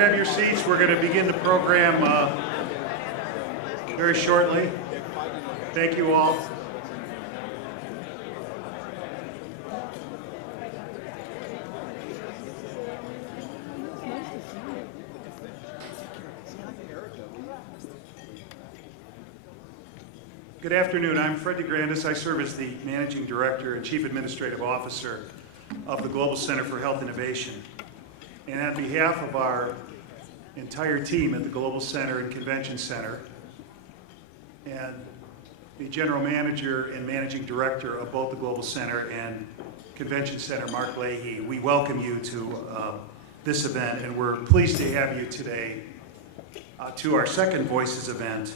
Grab your seats. We're going to begin the program very shortly. Thank you all. Good afternoon. I'm Fred DeGrandis. I serve as the Managing Director and Chief Administrative Officer of the Global Center for Health Innovation. And on behalf of our entire team at the Global Center and Convention Center, and the General Manager and Managing Director of both the Global Center and Convention Center, Mark Leahy, we welcome you to this event, and we're pleased to have you today to our second Voices event,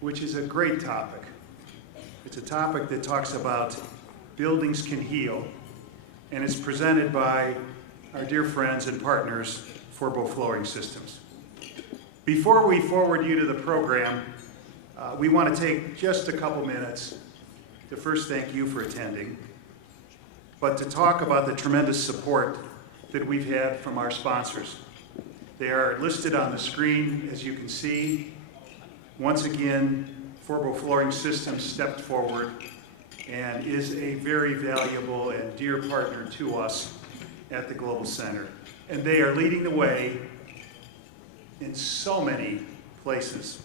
which is a great topic. It's a topic that talks about buildings can heal, and it's presented by our dear friends and partners, Forbo Flooring Systems. Before we forward you to the program, we want to take just a couple minutes to first thank you for attending, but to talk about the tremendous support that we've had from our sponsors. They are listed on the screen, as you can see. Once again, Forbo Flooring Systems stepped forward and is a very valuable and dear partner to us at the Global Center. And they are leading the way in so many places.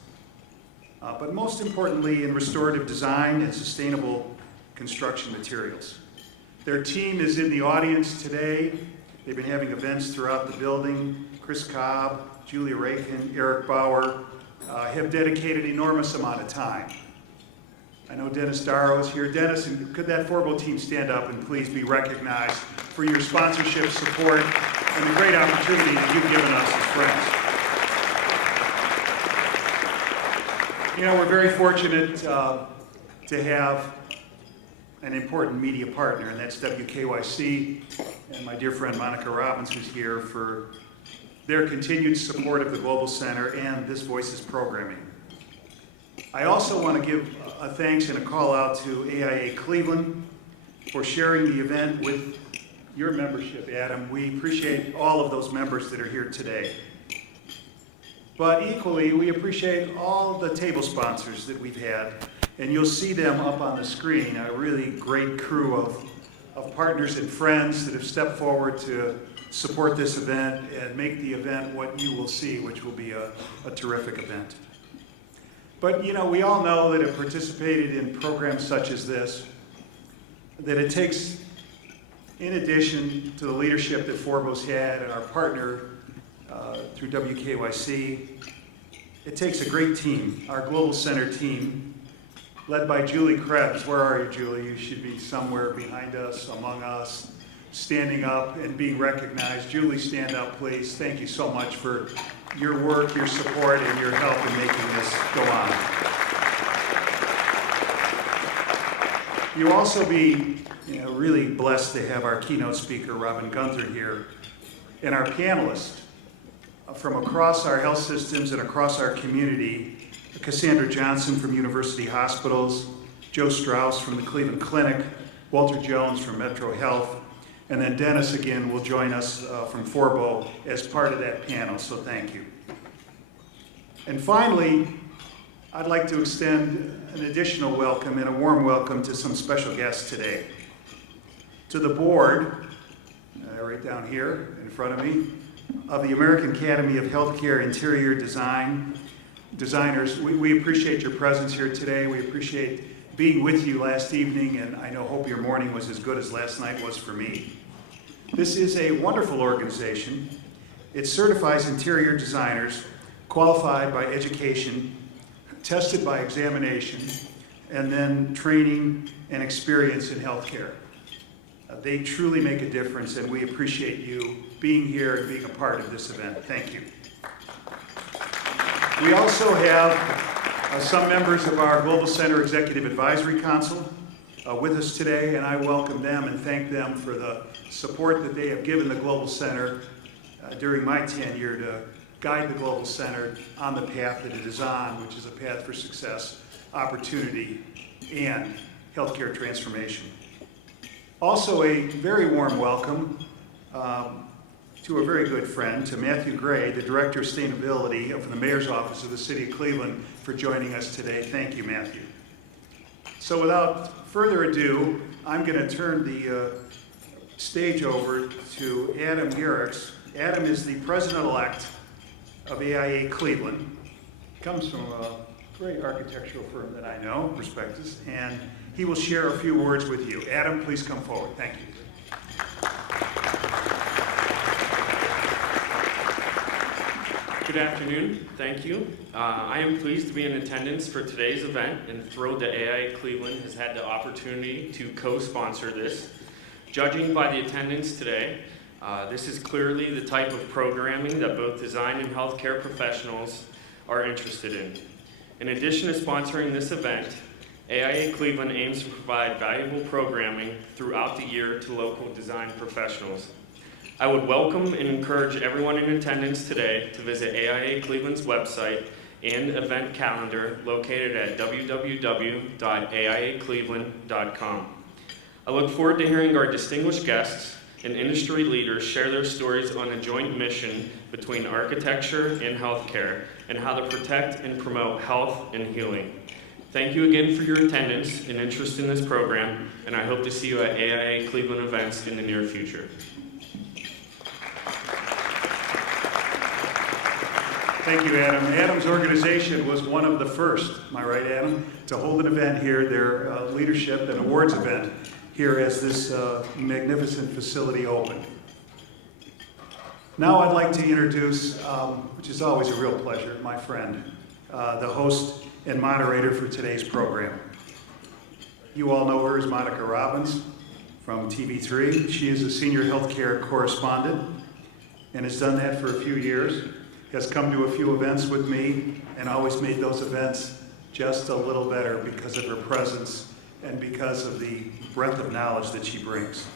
But most importantly, in restorative design and sustainable construction materials. Their team is in the audience today. They've been having events throughout the building. Chris Cobb, Julia Rakin, Eric Bauer have dedicated an enormous amount of time. I know Dennis Darrow is here. Dennis, could that Forbo team stand up and please be recognized for your sponsorship, support, and the great opportunity that you've given us as friends. You know, we're very fortunate to have an important media partner, and that's WKYC, and my dear friend Monica Robbins, who's here, for their continued support of the Global Center and this Voices programming. I also want to give a thanks and a call out to AIA Cleveland for sharing the event with your membership, Adam. We appreciate all of those members that are here today. But equally, we appreciate all the table sponsors that we've had, and you'll see them up on the screen, a really great crew of partners and friends that have stepped forward to support this event and make the event what you will see, which will be a terrific event. But you know, we all know that have participated in programs such as this, that it takes, in addition to the leadership that Forbo's had and our partner through WKYC, it takes a great team, our Global Center team, led by Julie Krebs. Where are you, Julie? You should be somewhere behind us, among us, standing up and being recognized. Julie, stand up, please. Thank you so much for your work, your support, and your help in making this go on. You'll also be really blessed to have our keynote speaker, Robin Guenther, here, and our panelists from across our health systems and across our community, Cassandra Johnson from University Hospitals, Joe Strauss from the Cleveland Clinic, Walter Jones from Metro Health, and then Dennis again will join us from Forbo as part of that panel, so thank you. And finally, I'd like to extend an additional welcome and a warm welcome to some special guests today. To the board, right down here in front of me, of the American Academy of Healthcare Interior Designers, we appreciate your presence here today. We appreciate being with you last evening, and I hope your morning was as good as last night was for me. This is a wonderful organization. It certifies interior designers qualified by education, tested by examination, and then training and experience in healthcare. They truly make a difference, and we appreciate you being here and being a part of this event. Thank you. We also have some members of our Global Center Executive Advisory Council with us today, and I welcome them and thank them for the support that they have given the Global Center during my tenure to guide the Global Center on the path that it is on, which is a path for success, opportunity, and healthcare transformation. Also, a very warm welcome to a very good friend, to Matthew Gray, the Director of Sustainability of the Mayor's Office of the City of Cleveland, for joining us today. Thank you, Matthew. So without further ado, I'm going to turn the stage over to Adam Garrix. Adam is the President-elect of AIA Cleveland. Comes from a great architectural firm that I know, Prospectus, and he will share a few words with you. Adam, please come forward. Thank you. Good afternoon. Thank you. I am pleased to be in attendance for today's event and thrilled that AIA Cleveland has had the opportunity to co-sponsor this. Judging by the attendance today, this is clearly the type of programming that both design and healthcare professionals are interested in. In addition to sponsoring this event, AIA Cleveland aims to provide valuable programming throughout the year to local design professionals. I would welcome and encourage everyone in attendance today to visit AIA Cleveland's website and event calendar located at www.aiacleveland.com. I look forward to hearing our distinguished guests and industry leaders share their stories on a joint mission between architecture and healthcare and how to protect and promote health and healing. Thank you again for your attendance and interest in this program, and I hope to see you at AIA Cleveland events in the near future. Thank you, Adam. Adam's organization was one of the first, am I right, Adam, to hold an event here, their leadership and awards event here as this magnificent facility opened. Now I'd like to introduce, which is always a real pleasure, my friend, the host and moderator for today's program. You all know her as Monica Robbins from TV3. She is a senior healthcare correspondent and has done that for a few years. Has come to a few events with me and always made those events just a little better because of her presence and because of the breadth of knowledge that she brings.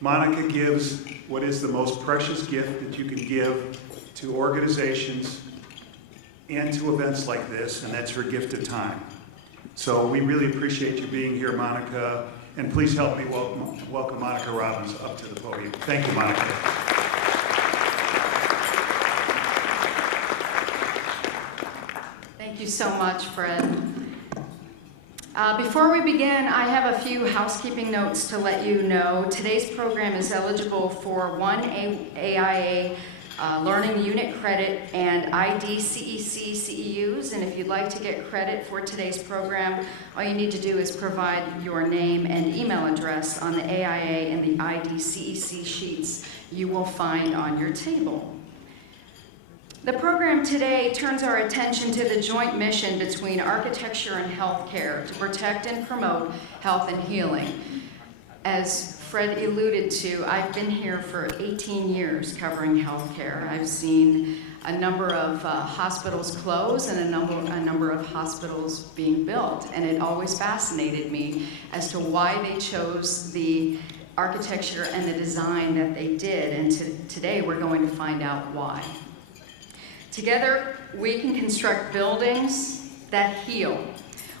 Monica gives what is the most precious gift that you can give to organizations and to events like this, and that's her gift of time. So we really appreciate you being here, Monica, and please help me welcome Monica Robbins up to the podium. Thank you, Monica. Thank you so much, Fred. Before we begin, I have a few housekeeping notes to let you know. Today's program is eligible for one AIA Learning Unit Credit and ID CEC CEUs, and if you'd like to get credit for today's program, all you need to do is provide your name and email address on the AIA and the ID CEC sheets you will find on your table. The program today turns our attention to the joint mission between architecture and healthcare to protect and promote health and healing. As Fred alluded to, I've been here for 18 years covering healthcare. I've seen a number of hospitals close and a number of hospitals being built, and it always fascinated me as to why they chose the architecture and the design that they did, and today we're going to find out why. Together, we can construct buildings that heal.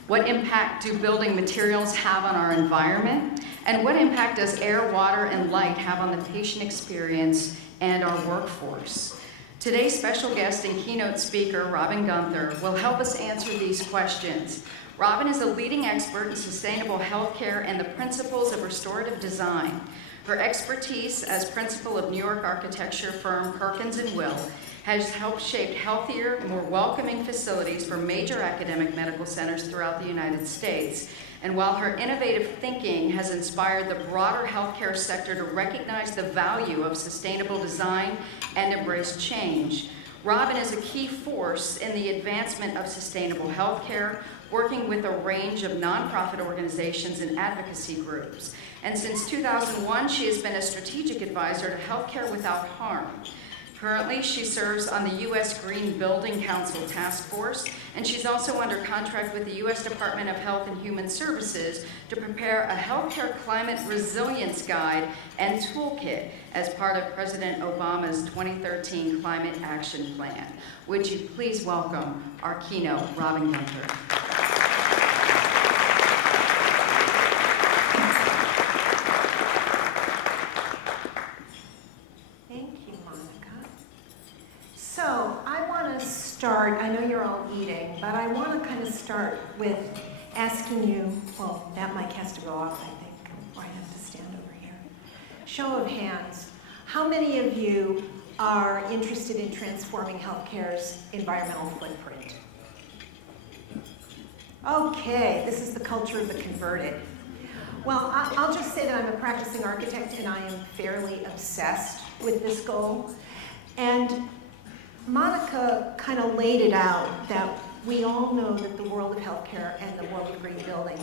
What impact do building materials have on our environment? And what impact does air, water, and light have on the patient experience and our workforce? Today's special guest and keynote speaker, Robin Guenther, will help us answer these questions. Robin is a leading expert in sustainable healthcare and the principles of restorative design. Her expertise as principal of New York architecture firm Perkins+Will has helped shape healthier, more welcoming facilities for major academic medical centers throughout the United States. And while her innovative thinking has inspired the broader healthcare sector to recognize the value of sustainable design and embrace change, Robin is a key force in the advancement of sustainable healthcare, working with a range of nonprofit organizations and advocacy groups. And since 2001, she has been a strategic advisor to Healthcare Without Harm. Currently, she serves on the U.S. Green Building Council Task Force, and she's also under contract with the U.S. Department of Health and Human Services to prepare a healthcare climate resilience guide and toolkit as part of President Obama's 2013 Climate Action Plan. Would you please welcome our keynote, Robin Guenther. Thank So I want to start, I know you're all eating, but I want to kind of start with asking you, well, that mic has to go off, I think, or I have to stand over here. Show of hands, how many of you are interested in transforming healthcare's environmental footprint? Okay, this is the culture of the converted. Well, I'll just say that I'm a practicing architect and I am fairly obsessed with this goal. And Monica kind of laid it out that we all know that the world of healthcare and the world of green building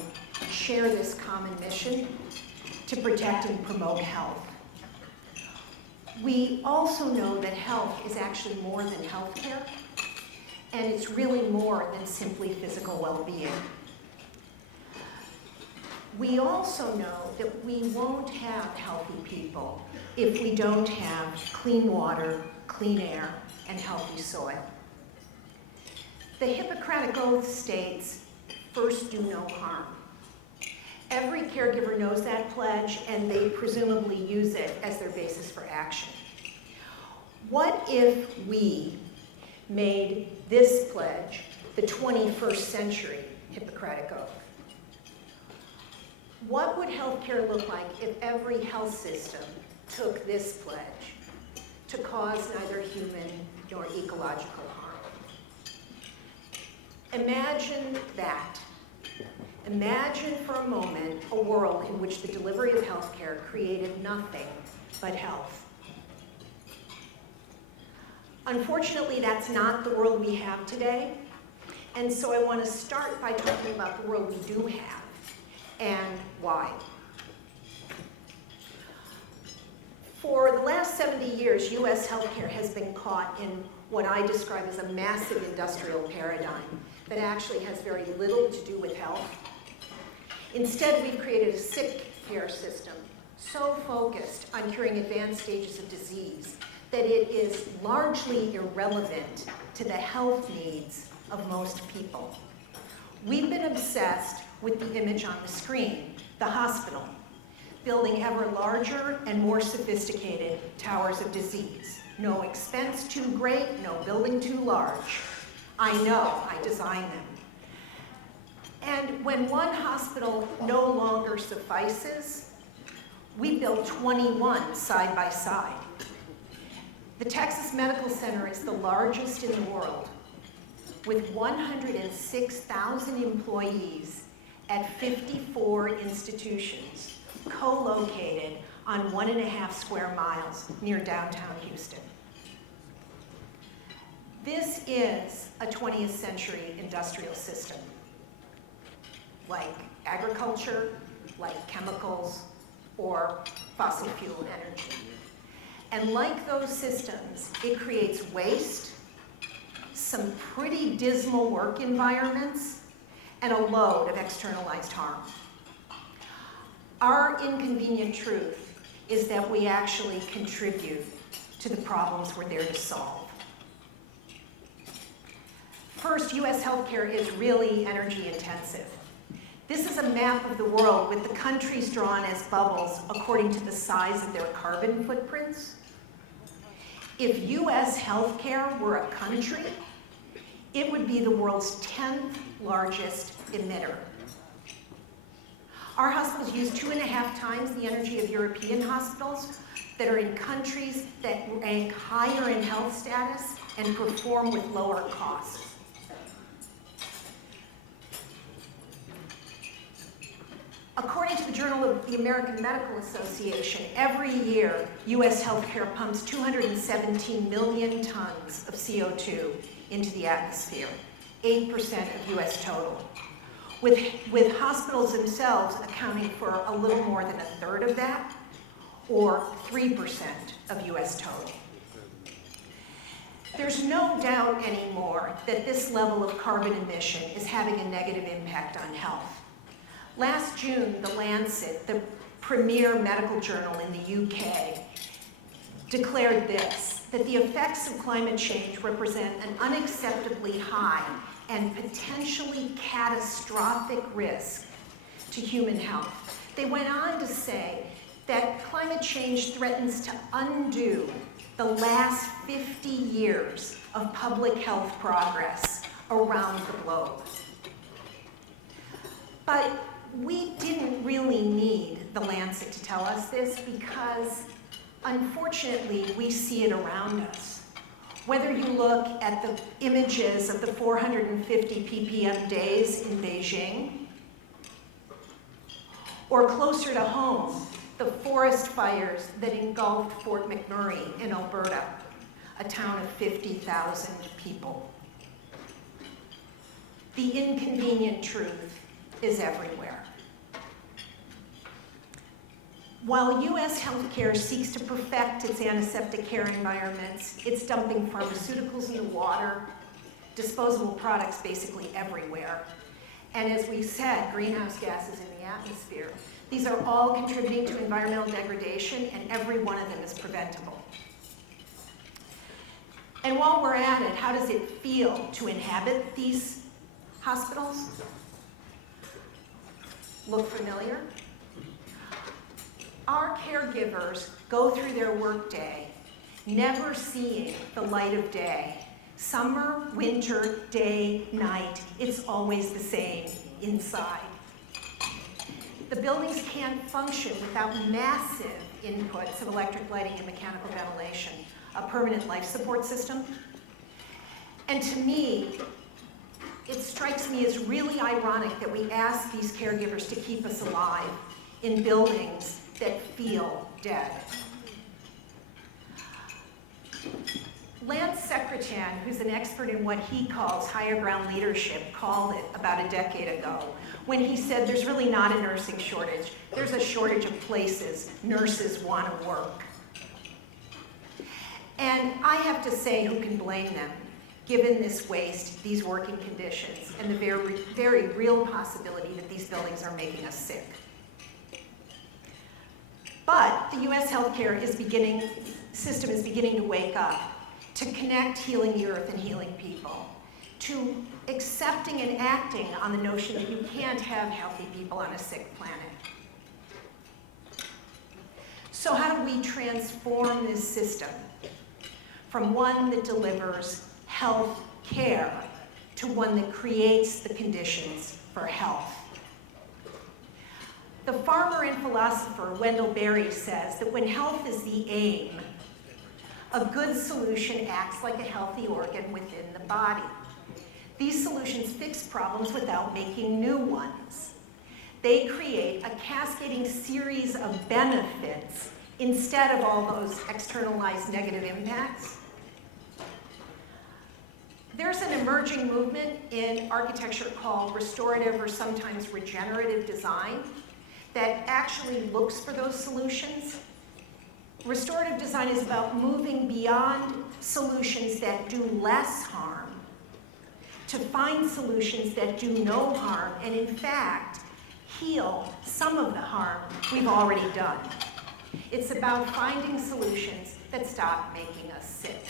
share this common mission to protect and promote health. We also know that health is actually more than healthcare, and it's really more than simply physical well-being. We also know that we won't have healthy people if we don't have clean water, clean air, and healthy soil. The Hippocratic Oath states, "First do no harm." Every caregiver knows that pledge, and they presumably use it as their basis for action. What if we made this pledge the 21st century Hippocratic Oath? What would healthcare look like if every health system took this pledge to cause neither human nor ecological harm? Imagine that. Imagine for a moment a world in which the delivery of healthcare created nothing but health. Unfortunately, that's not the world we have today, and so I want to start by talking about the world we do have and why. For the last 70 years, US healthcare has been caught in what I describe as a massive industrial paradigm that actually has very little to do with health. Instead, we've created a sick care system so focused on curing advanced stages of disease that it is largely irrelevant to the health needs of most people. We've been obsessed with the image on the screen, the hospital, building ever larger and more sophisticated towers of disease. No expense too great, no building too large. I know, I designed them. And when one hospital no longer suffices, we build 21 side by side. The Texas Medical Center is the largest in the world, with 106,000 employees at 54 institutions, co-located on 1.5 square miles near downtown Houston. This is a 20th century industrial system, like agriculture, like chemicals, or fossil fuel energy. And like those systems, it creates waste, some pretty dismal work environments, and a load of externalized harm. Our inconvenient truth is that we actually contribute to the problems we're there to solve. First, US healthcare is really energy intensive. This is a map of the world with the countries drawn as bubbles according to the size of their carbon footprints. If US healthcare were a country, it would be the world's 10th largest emitter. Our hospitals use 2.5 times the energy of European hospitals that are in countries that rank higher in health status and perform with lower costs. According to the Journal of the American Medical Association, every year, US healthcare pumps 217 million tons of CO2 into the atmosphere, 8% of US total, with hospitals themselves accounting for a little more than 1/3 of that, or 3% of US total. There's no doubt anymore that this level of carbon emission is having a negative impact on health. Last June, The Lancet, the premier medical journal in the UK, declared this, that the effects of climate change represent an unacceptably high and potentially catastrophic risk to human health. They went on to say that climate change threatens to undo the last 50 years of public health progress around the globe. But we didn't really need the Lancet to tell us this because, unfortunately, we see it around us. Whether you look at the images of the 450 ppm days in Beijing, or closer to home, the forest fires that engulfed Fort McMurray in Alberta, a town of 50,000 people. The inconvenient truth is everywhere. While US healthcare seeks to perfect its antiseptic care environments, it's dumping pharmaceuticals into water, disposable products basically everywhere. And as we said, greenhouse gases in the atmosphere. These are all contributing to environmental degradation, and every one of them is preventable. And while we're at it, how does it feel to inhabit these hospitals? Look familiar? Our caregivers go through their workday never seeing the light of day. Summer, winter, day, night, it's always the same inside. The buildings can't function without massive inputs of electric lighting and mechanical ventilation, a permanent life support system. And to me, it strikes me as really ironic that we ask these caregivers to keep us alive in buildings that feel dead. Lance Secretan, who's an expert in what he calls higher ground leadership, called it about a decade ago when he said there's really not a nursing shortage. There's a shortage of places nurses want to work. And I have to say, who can blame them, given this waste, these working conditions, and the very, very real possibility that these buildings are making us sick. But the US healthcare system is beginning to wake up to connect healing the earth and healing people, to accepting and acting on the notion that you can't have healthy people on a sick planet. So how do we transform this system from one that delivers health care to one that creates the conditions for health? The farmer and philosopher Wendell Berry says that when health is the aim, a good solution acts like a healthy organ within the body. These solutions fix problems without making new ones. They create a cascading series of benefits instead of all those externalized negative impacts. There's an emerging movement in architecture called restorative or sometimes regenerative design that actually looks for those solutions. Restorative design is about moving beyond solutions that do less harm to find solutions that do no harm and, in fact, heal some of the harm we've already done. It's about finding solutions that stop making us sick.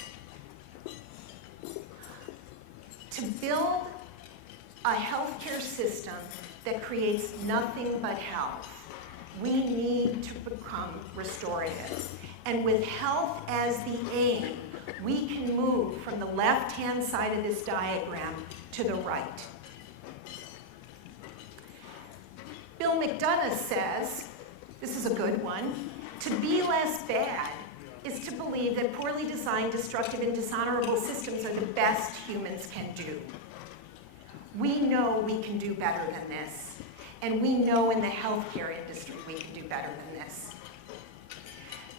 To build a healthcare system that creates nothing but health, we need to become restorative. And with health as the aim, we can move from the left-hand side of this diagram to the right. Bill McDonough says, this is a good one, to be less bad is to believe that poorly designed, destructive, and dishonorable systems are the best humans can do. We know we can do better than this. And we know in the healthcare industry we can do better than this.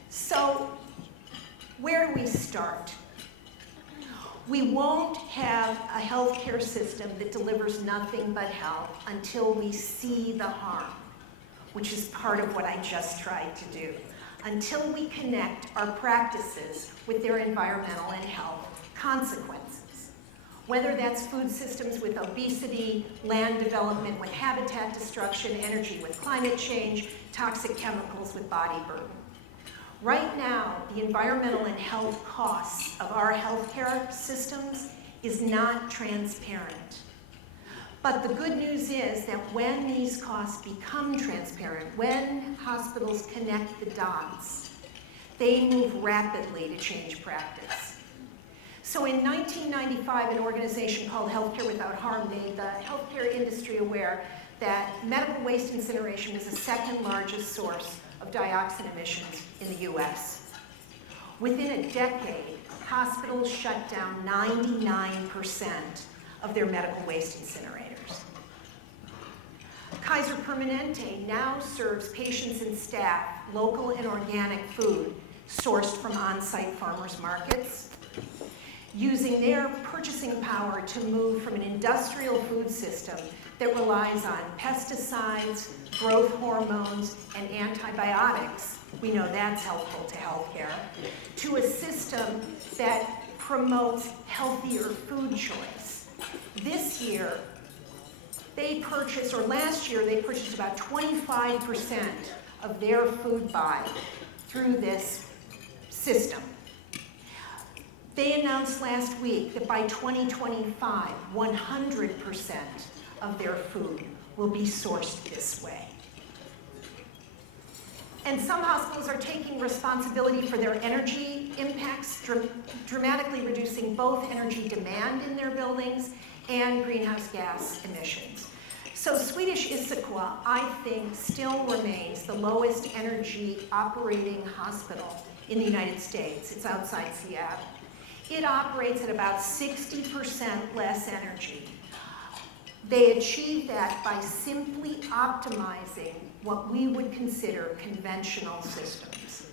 So, where do we start? We won't have a healthcare system that delivers nothing but health until we see the harm, which is part of what I just tried to do. Until we connect our practices with their environmental and health consequences. Whether that's food systems with obesity, land development with habitat destruction, energy with climate change, toxic chemicals with body burden. Right now, the environmental and health costs of our healthcare systems is not transparent. But the good news is that when these costs become transparent, when hospitals connect the dots, they move rapidly to change practice. So in 1995, an organization called Healthcare Without Harm made the healthcare industry aware that medical waste incineration is the second largest source of dioxin emissions in the US. Within a decade, hospitals shut down 99% of their medical waste incinerators. Kaiser Permanente now serves patients and staff local and organic food sourced from on-site farmers markets, using their purchasing power to move from an industrial food system that relies on pesticides, growth hormones, and antibiotics, we know that's helpful to healthcare, to a system that promotes healthier food choice. This year, last year, they purchased about 25% of their food buy through this system. They announced last week that by 2025, 100% of their food will be sourced this way. And some hospitals are taking responsibility for their energy impacts, dramatically reducing both energy demand in their buildings and greenhouse gas emissions. So Swedish Issaquah, I think, still remains the lowest energy operating hospital in the United States. It's outside Seattle. It operates at about 60% less energy. They achieve that by simply optimizing what we would consider conventional systems.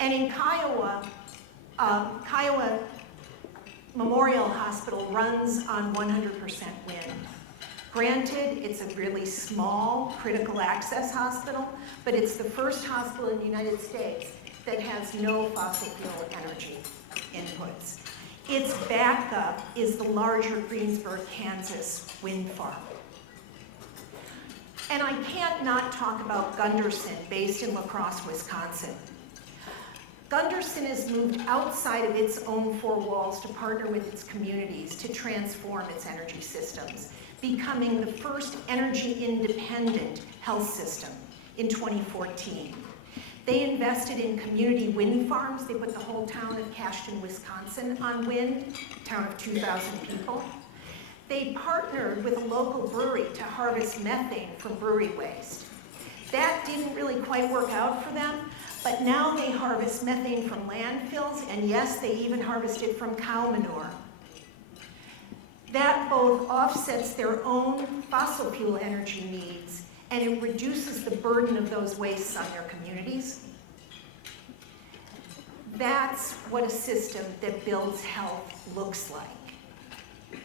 And in Kiowa, Kiowa Memorial Hospital runs on 100% wind. Granted, it's a really small critical access hospital, but it's the first hospital in the United States that has no fossil fuel energy inputs. Its backup is the larger Greensburg, Kansas wind farm. And I can't not talk about Gunderson, based in La Crosse, Wisconsin. Gunderson has moved outside of its own four walls to partner with its communities to transform its energy systems, becoming the first energy-independent health system in 2014. They invested in community wind farms. They put the whole town of Cashton, Wisconsin on wind, a town of 2,000 people. They partnered with a local brewery to harvest methane from brewery waste. That didn't really quite work out for them, but now they harvest methane from landfills, and yes, they even harvest it from cow manure. That both offsets their own fossil fuel energy needs, and it reduces the burden of those wastes on their communities. That's what a system that builds health looks like.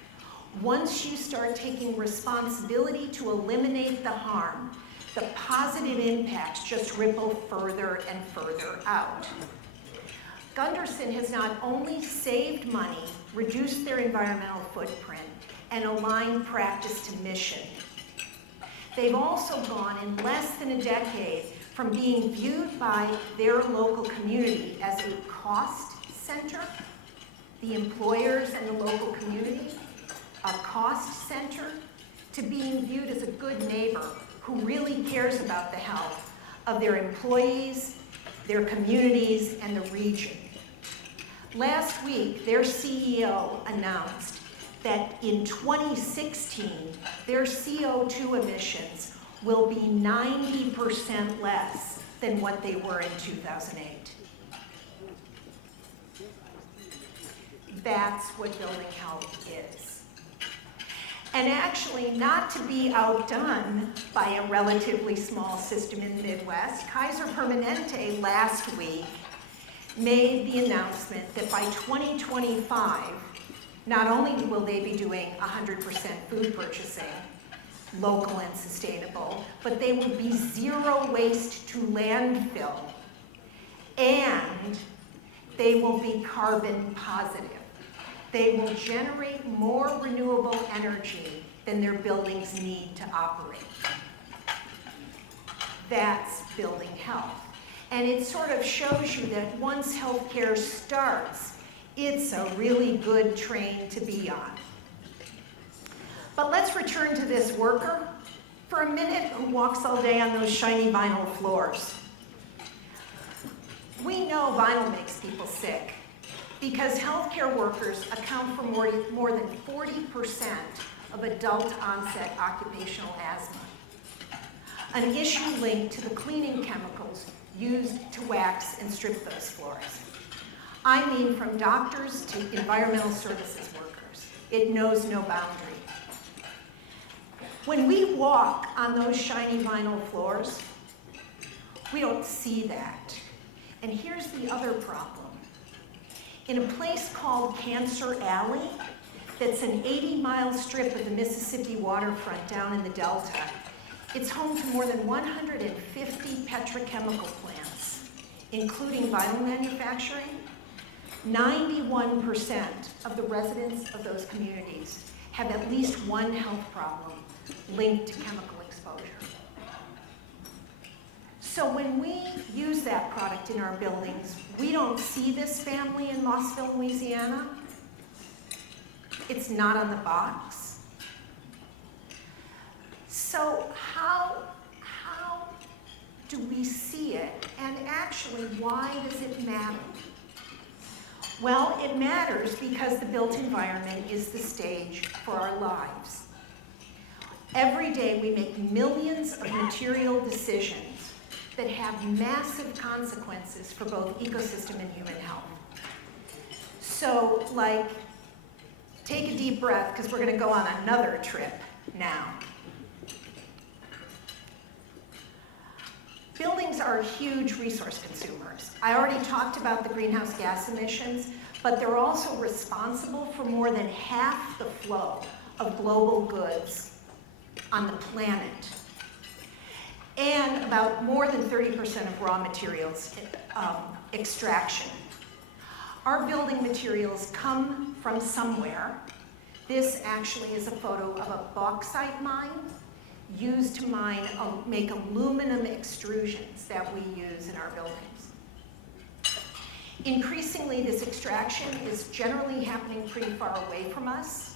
Once you start taking responsibility to eliminate the harm, the positive impacts just ripple further and further out. Gunderson has not only saved money, reduced their environmental footprint, and aligned practice to mission. They've also gone in less than a decade from being viewed by their local community as a cost center, the employers and the local community, a cost center, to being viewed as a good neighbor who really cares about the health of their employees, their communities, and the region. Last week, their CEO announced that in 2016, their CO2 emissions will be 90% less than what they were in 2008. That's what building health is. And actually, not to be outdone by a relatively small system in the Midwest, Kaiser Permanente last week made the announcement that by 2025, not only will they be doing 100% food purchasing, local and sustainable, but they will be zero waste to landfill, and they will be carbon positive. They will generate more renewable energy than their buildings need to operate. That's building health. And it sort of shows you that once healthcare starts, it's a really good train to be on. But let's return to this worker for a minute who walks all day on those shiny vinyl floors. We know vinyl makes people sick because healthcare workers account for more than 40% of adult onset occupational asthma, an issue linked to the cleaning chemicals used to wax and strip those floors. I mean, from doctors to environmental services workers. It knows no boundary. When we walk on those shiny vinyl floors, we don't see that. And here's the other problem. In a place called Cancer Alley, that's an 80-mile strip of the Mississippi waterfront down in the Delta, it's home to more than 150 petrochemical plants, including vinyl manufacturing. 91% of the residents of those communities have at least one health problem linked to chemical exposure. So when we use that product in our buildings, we don't see this family in Mossville, Louisiana. It's not on the box. So how do we see it? And actually, why does it matter? Well, it matters because the built environment is the stage for our lives. Every day we make millions of material decisions that have massive consequences for both ecosystem and human health. So, like, take a deep breath because we're going to go on another trip now. Buildings are huge resource consumers. I already talked about the greenhouse gas emissions, but they're also responsible for more than half the flow of global goods on the planet, and about more than 30% of raw materials extraction. Our building materials come from somewhere. This actually is a photo of a bauxite mine used to make aluminum extrusions that we use in our buildings. Increasingly, this extraction is generally happening pretty far away from us,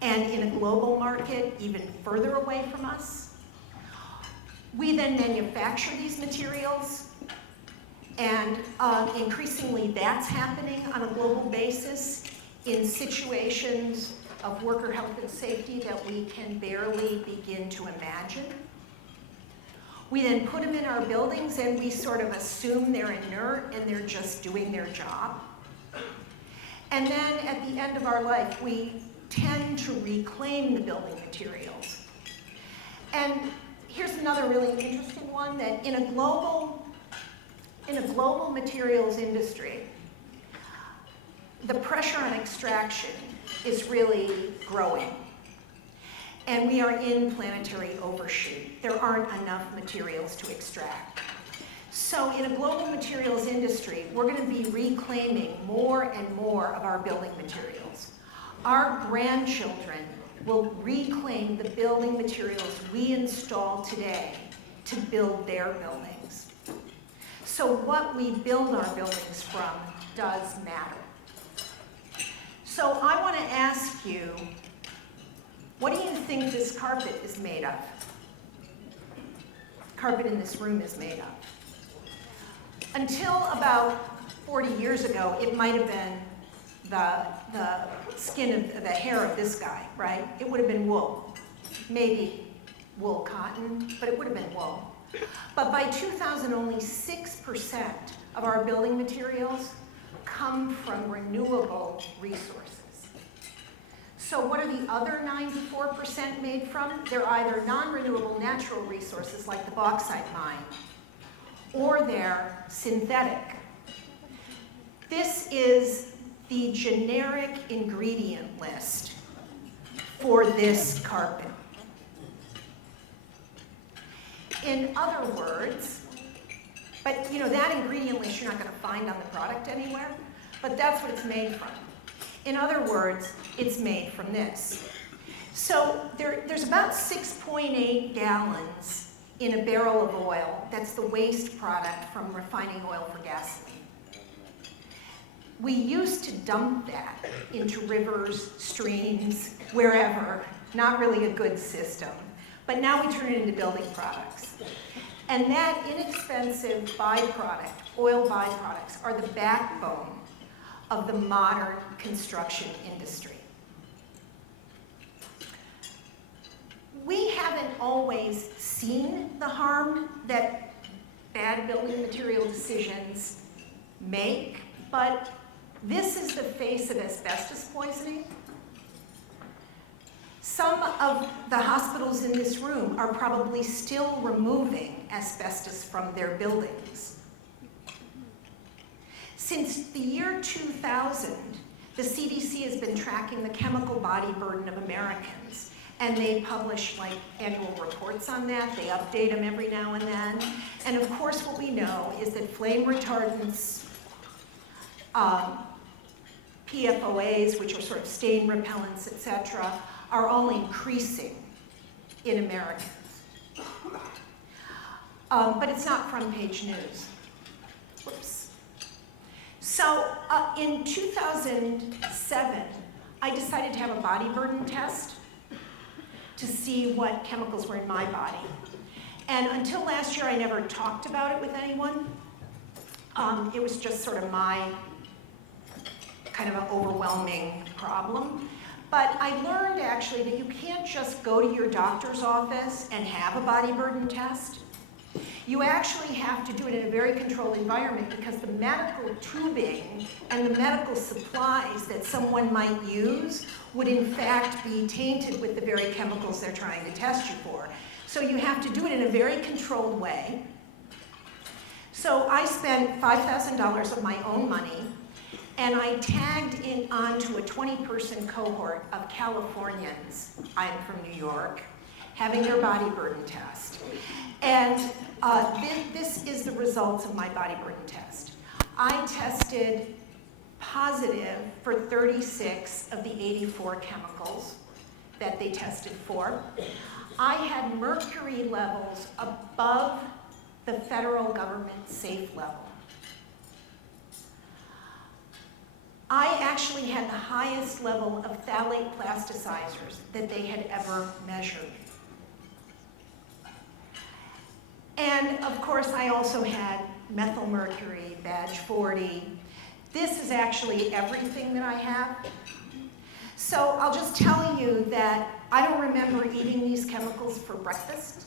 and in a global market, even further away from us. We then manufacture these materials, and increasingly that's happening on a global basis in situations of worker health and safety that we can barely begin to imagine. We then put them in our buildings and we sort of assume they're inert and they're just doing their job. And then at the end of our life, we tend to reclaim the building materials. And here's another really interesting one, that in a global materials industry, the pressure on extraction is really growing. And we are in planetary overshoot. There aren't enough materials to extract. So in a global materials industry, we're going to be reclaiming more and more of our building materials. Our grandchildren will reclaim the building materials we install today to build their buildings. So what we build our buildings from does matter. So I want to ask you, what do you think this carpet is made of? Carpet in this room is made of. Until about 40 years ago, it might have been the skin of the hair of this guy, right? It would have been wool. Maybe wool cotton, but it would have been wool. But by 2000, only 6% of our building materials come from renewable resources. So what are the other 94% made from? They're either non-renewable natural resources like the bauxite mine, or they're synthetic. This is the generic ingredient list for this carpet. In other words, but you know, that ingredient list you're not going to find on the product anywhere, but that's what it's made from. In other words, it's made from this. So there's about 6.8 gallons in a barrel of oil. That's the waste product from refining oil for gasoline. We used to dump that into rivers, streams, wherever. Not really a good system. But now we turn it into building products. And that inexpensive byproduct, oil byproducts, are the backbone of the modern construction industry. We haven't always seen the harm that bad building material decisions make, but this is the face of asbestos poisoning. Some of the hospitals in this room are probably still removing asbestos from their buildings. Since the year 2000, the CDC has been tracking the chemical body burden of Americans, and they publish like annual reports on that. They update them every now and then. And of course, what we know is that flame retardants, PFOAs, which are sort of stain repellents, etc., are all increasing in Americans. But it's not front page news. Whoops. So in 2007, I decided to have a body burden test to see what chemicals were in my body. And until last year, I never talked about it with anyone. It was just sort of my kind of an overwhelming problem. But I learned actually that you can't just go to your doctor's office and have a body burden test. You actually have to do it in a very controlled environment because the medical tubing and the medical supplies that someone might use would in fact be tainted with the very chemicals they're trying to test you for. So you have to do it in a very controlled way. So I spent $5,000 of my own money, and I tagged in onto a 20-person cohort of Californians, I'm from New York, having their body burden test. And this is the results of my body burden test. I tested positive for 36 of the 84 chemicals that they tested for. I had mercury levels above the federal government safe level. I actually had the highest level of phthalate plasticizers that they had ever measured. And of course, I also had methyl mercury, badge 40. This is actually everything that I have. So I'll just tell you that I don't remember eating these chemicals for breakfast.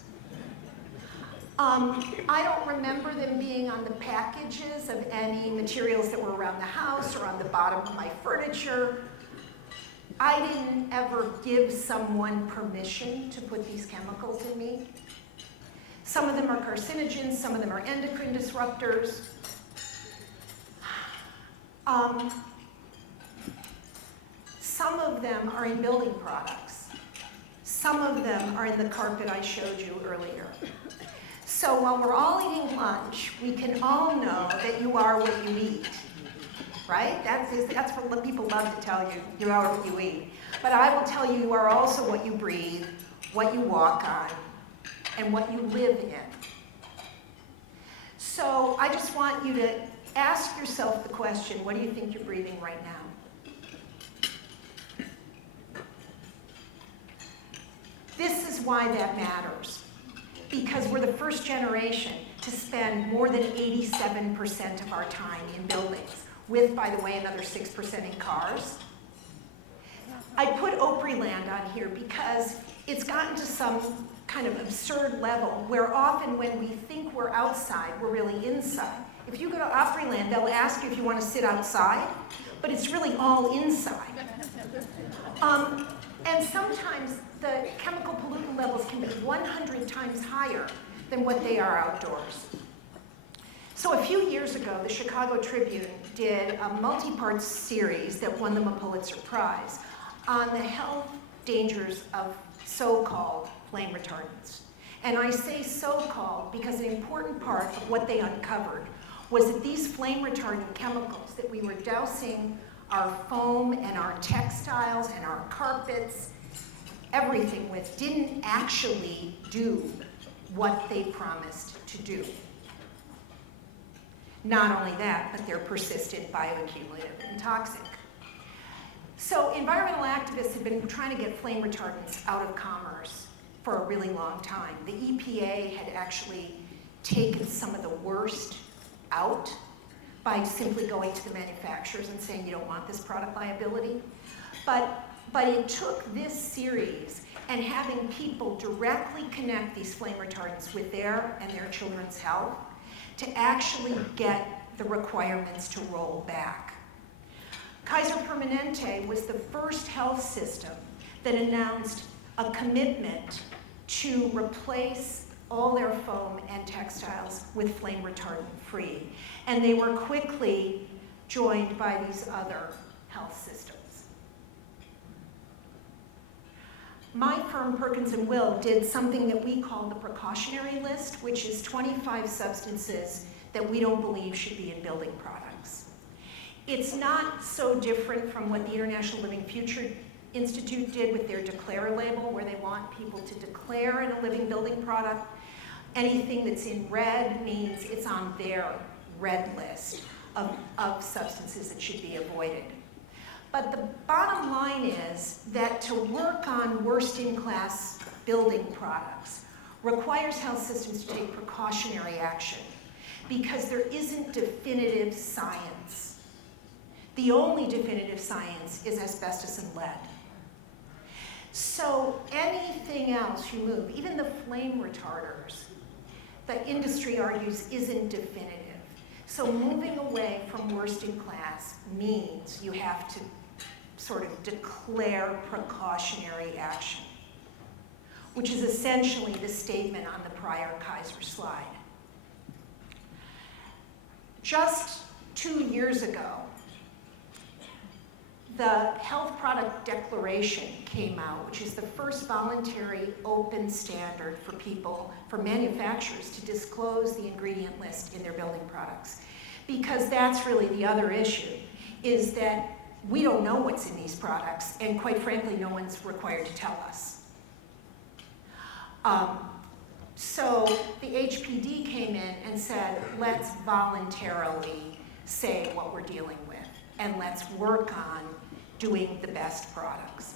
I don't remember them being on the packages of any materials that were around the house or on the bottom of my furniture. I didn't ever give someone permission to put these chemicals in me. Some of them are carcinogens, some of them are endocrine disruptors. Some of them are in building products. Some of them are in the carpet I showed you earlier. So while we're all eating lunch, we can all know that you are what you eat, right? That's what people love to tell you, you are what you eat. But I will tell you, you are also what you breathe, what you walk on, and what you live in. So I just want you to ask yourself the question, what do you think you're breathing right now? This is why that matters. Because we're the first generation to spend more than 87% of our time in buildings, with, by the way, another 6% in cars. I put Opryland on here because it's gotten to some kind of absurd level where often when we think we're outside, we're really inside. If you go to Opryland, they'll ask you if you want to sit outside, but it's really all inside. And sometimes the chemical pollutant levels can be 100 times higher than what they are outdoors. So a few years ago, the Chicago Tribune did a multi-part series that won them a Pulitzer Prize on the health dangers of so-called flame retardants. And I say so-called because an important part of what they uncovered was that these flame retardant chemicals that we were dousing our foam and our textiles and our carpets, everything with, didn't actually do what they promised to do. Not only that, but they're persistent, bioaccumulative, and toxic. So environmental activists have been trying to get flame retardants out of commerce for a really long time. The EPA had actually taken some of the worst out by simply going to the manufacturers and saying you don't want this product liability. But it took this series and having people directly connect these flame retardants with their and their children's health to actually get the requirements to roll back. Kaiser Permanente was the first health system that announced a commitment to replace all their foam and textiles with flame retardant free. And they were quickly joined by these other health systems. My firm, Perkins+Will, did something that we call the precautionary list, which is 25 substances that we don't believe should be in building products. It's not so different from what the International Living Future Institute did with their declare label, where they want people to declare in a living building product. Anything that's in red means it's on their red list of substances that should be avoided. But the bottom line is that to work on worst-in-class building products requires health systems to take precautionary action because there isn't definitive science. The only definitive science is asbestos and lead. So anything else you move, even the flame retarders, the industry argues isn't definitive. So moving away from worst in class means you have to sort of declare precautionary action, which is essentially the statement on the prior Kaiser slide. Just 2 years ago, the Health Product Declaration came out, which is the first voluntary open standard for people, for manufacturers to disclose the ingredient list in their building products. Because that's really the other issue, is that we don't know what's in these products, and quite frankly, no one's required to tell us. So the HPD came in and said, let's voluntarily say what we're dealing with, and let's work on doing the best products.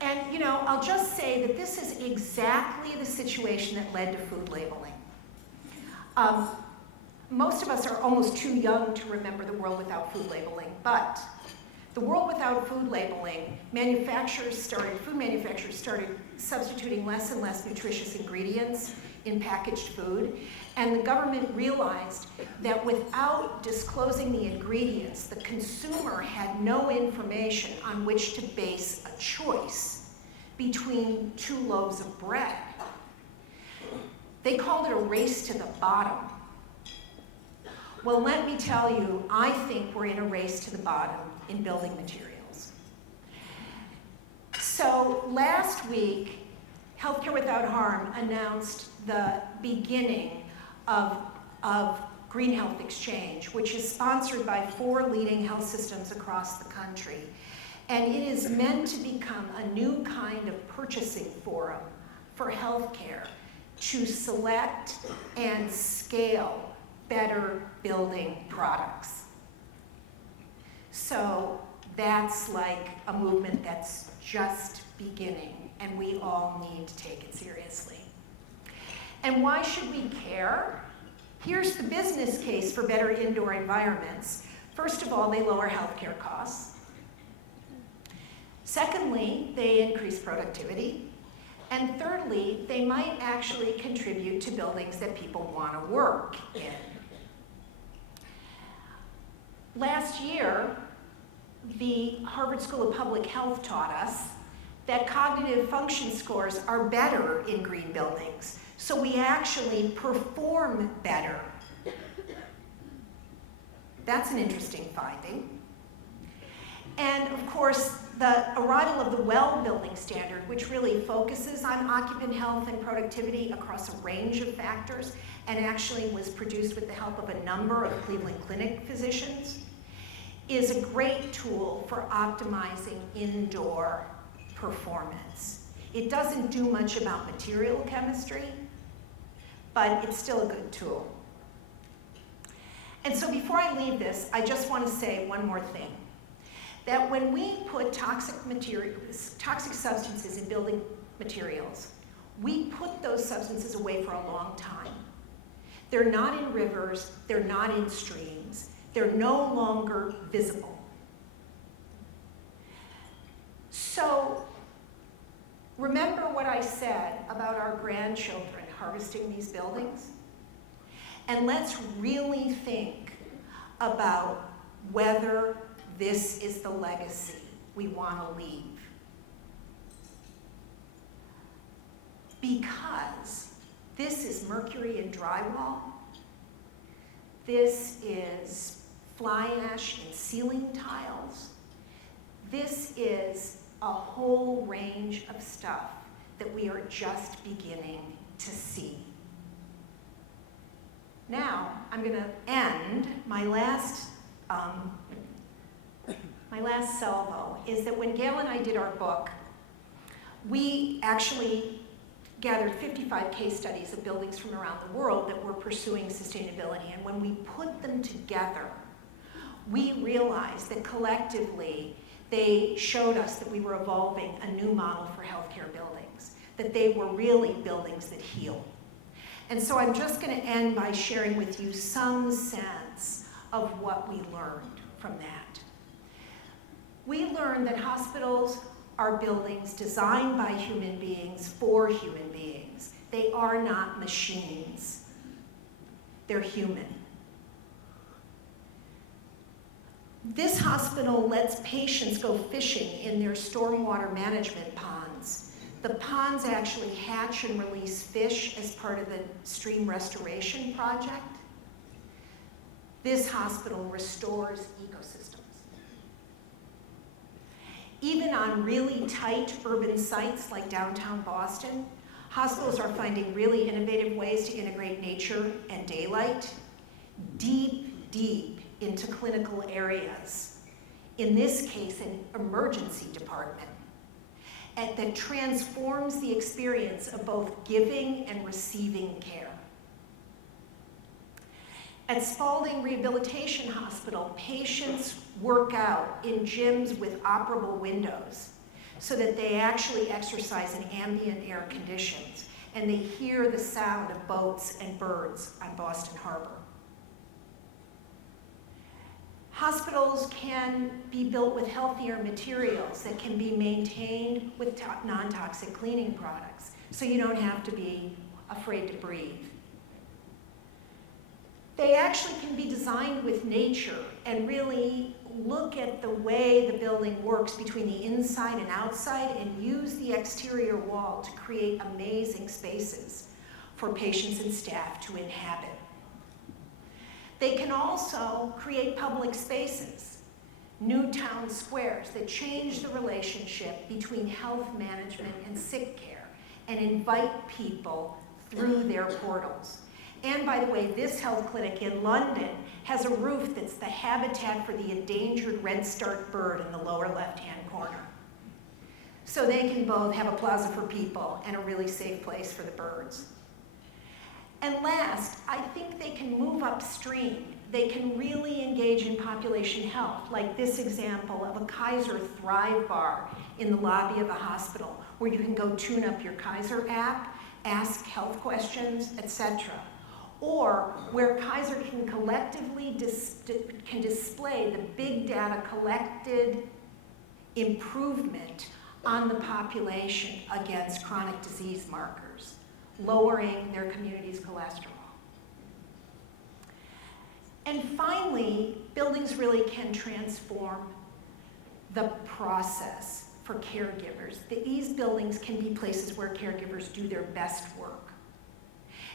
And you know, I'll just say that this is exactly the situation that led to food labeling. Most of us are almost too young to remember the world without food labeling, but the world without food labeling, food manufacturers started substituting less and less nutritious ingredients in packaged food, and the government realized that without disclosing the ingredients, the consumer had no information on which to base a choice between 2 loaves of bread. They called it a race to the bottom. Well, let me tell you, I think we're in a race to the bottom in building materials. So last week, Healthcare Without Harm announced the beginning of Green Health Exchange, which is sponsored by 4 leading health systems across the country. And it is meant to become a new kind of purchasing forum for healthcare to select and scale better building products. So that's like a movement that's just beginning, and we all need to take it seriously. And why should we care? Here's the business case for better indoor environments. First of all, they lower healthcare costs. Secondly, they increase productivity. And thirdly, they might actually contribute to buildings that people want to work in. Last year, the Harvard School of Public Health taught us that cognitive function scores are better in green buildings. So we actually perform better. That's an interesting finding. And of course, the arrival of the WELL building standard, which really focuses on occupant health and productivity across a range of factors, and actually was produced with the help of a number of Cleveland Clinic physicians, is a great tool for optimizing indoor performance. It doesn't do much about material chemistry, but it's still a good tool. And so before I leave this, I just want to say one more thing. That when we put toxic substances in building materials, we put those substances away for a long time. They're not in rivers, they're not in streams, they're no longer visible. So, remember what I said about our grandchildren harvesting these buildings? And let's really think about whether this is the legacy we want to leave. Because this is mercury in drywall, this is fly ash in ceiling tiles, this is a whole range of stuff that we are just beginning to see. Now, I'm going to end my last salvo is that when Gail and I did our book, we actually gathered 55 case studies of buildings from around the world that were pursuing sustainability. And when we put them together, we realized that collectively they showed us that we were evolving a new model for healthcare buildings, that they were really buildings that heal. And so I'm just going to end by sharing with you some sense of what we learned from that. We learned that hospitals are buildings designed by human beings for human beings. They are not machines. They're human. This hospital lets patients go fishing in their stormwater management ponds. The ponds actually hatch and release fish as part of the stream restoration project. This hospital restores ecosystems. Even on really tight urban sites like downtown Boston, hospitals are finding really innovative ways to integrate nature and daylight deep, deep into clinical areas. In this case, an emergency department. And that transforms the experience of both giving and receiving care. At Spaulding Rehabilitation Hospital, patients work out in gyms with operable windows so that they actually exercise in ambient air conditions and they hear the sound of boats and birds on Boston Harbor. Hospitals can be built with healthier materials that can be maintained with non-toxic cleaning products, so you don't have to be afraid to breathe. They actually can be designed with nature and really look at the way the building works between the inside and outside and use the exterior wall to create amazing spaces for patients and staff to inhabit. They can also create public spaces, new town squares that change the relationship between health management and sick care and invite people through their portals. And by the way, this health clinic in London has a roof that's the habitat for the endangered redstart bird in the lower left-hand corner. So they can both have a plaza for people and a really safe place for the birds. And last, I think they can move upstream. They can really engage in population health, like this example of a Kaiser Thrive bar in the lobby of a hospital, where you can go tune up your Kaiser app, ask health questions, etc. Or where Kaiser can collectively display the big data collected improvement on the population against chronic disease markers, lowering their community's cholesterol. And finally, buildings really can transform the process for caregivers. These buildings can be places where caregivers do their best work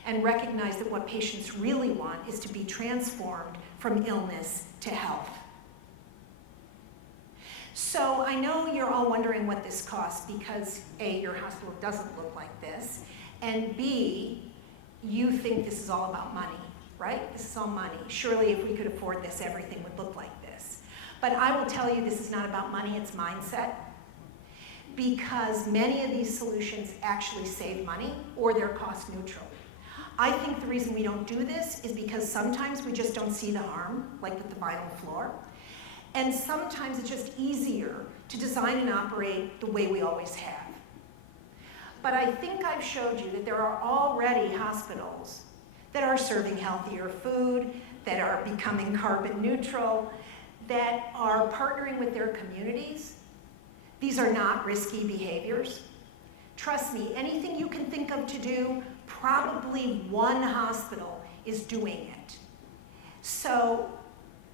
and recognize that what patients really want is to be transformed from illness to health. So I know you're all wondering what this costs because A, your hospital doesn't look like this, and B, you think this is all about money, right? This is all money. Surely if we could afford this, everything would look like this. But I will tell you this is not about money, it's mindset. Because many of these solutions actually save money or they're cost neutral. I think the reason we don't do this is because sometimes we just don't see the harm, like with the vinyl floor. And sometimes it's just easier to design and operate the way we always have. but I think I've showed you that there are already hospitals that are serving healthier food, that are becoming carbon neutral, that are partnering with their communities. These are not risky behaviors. Trust me, anything you can think of to do, probably one hospital is doing it. So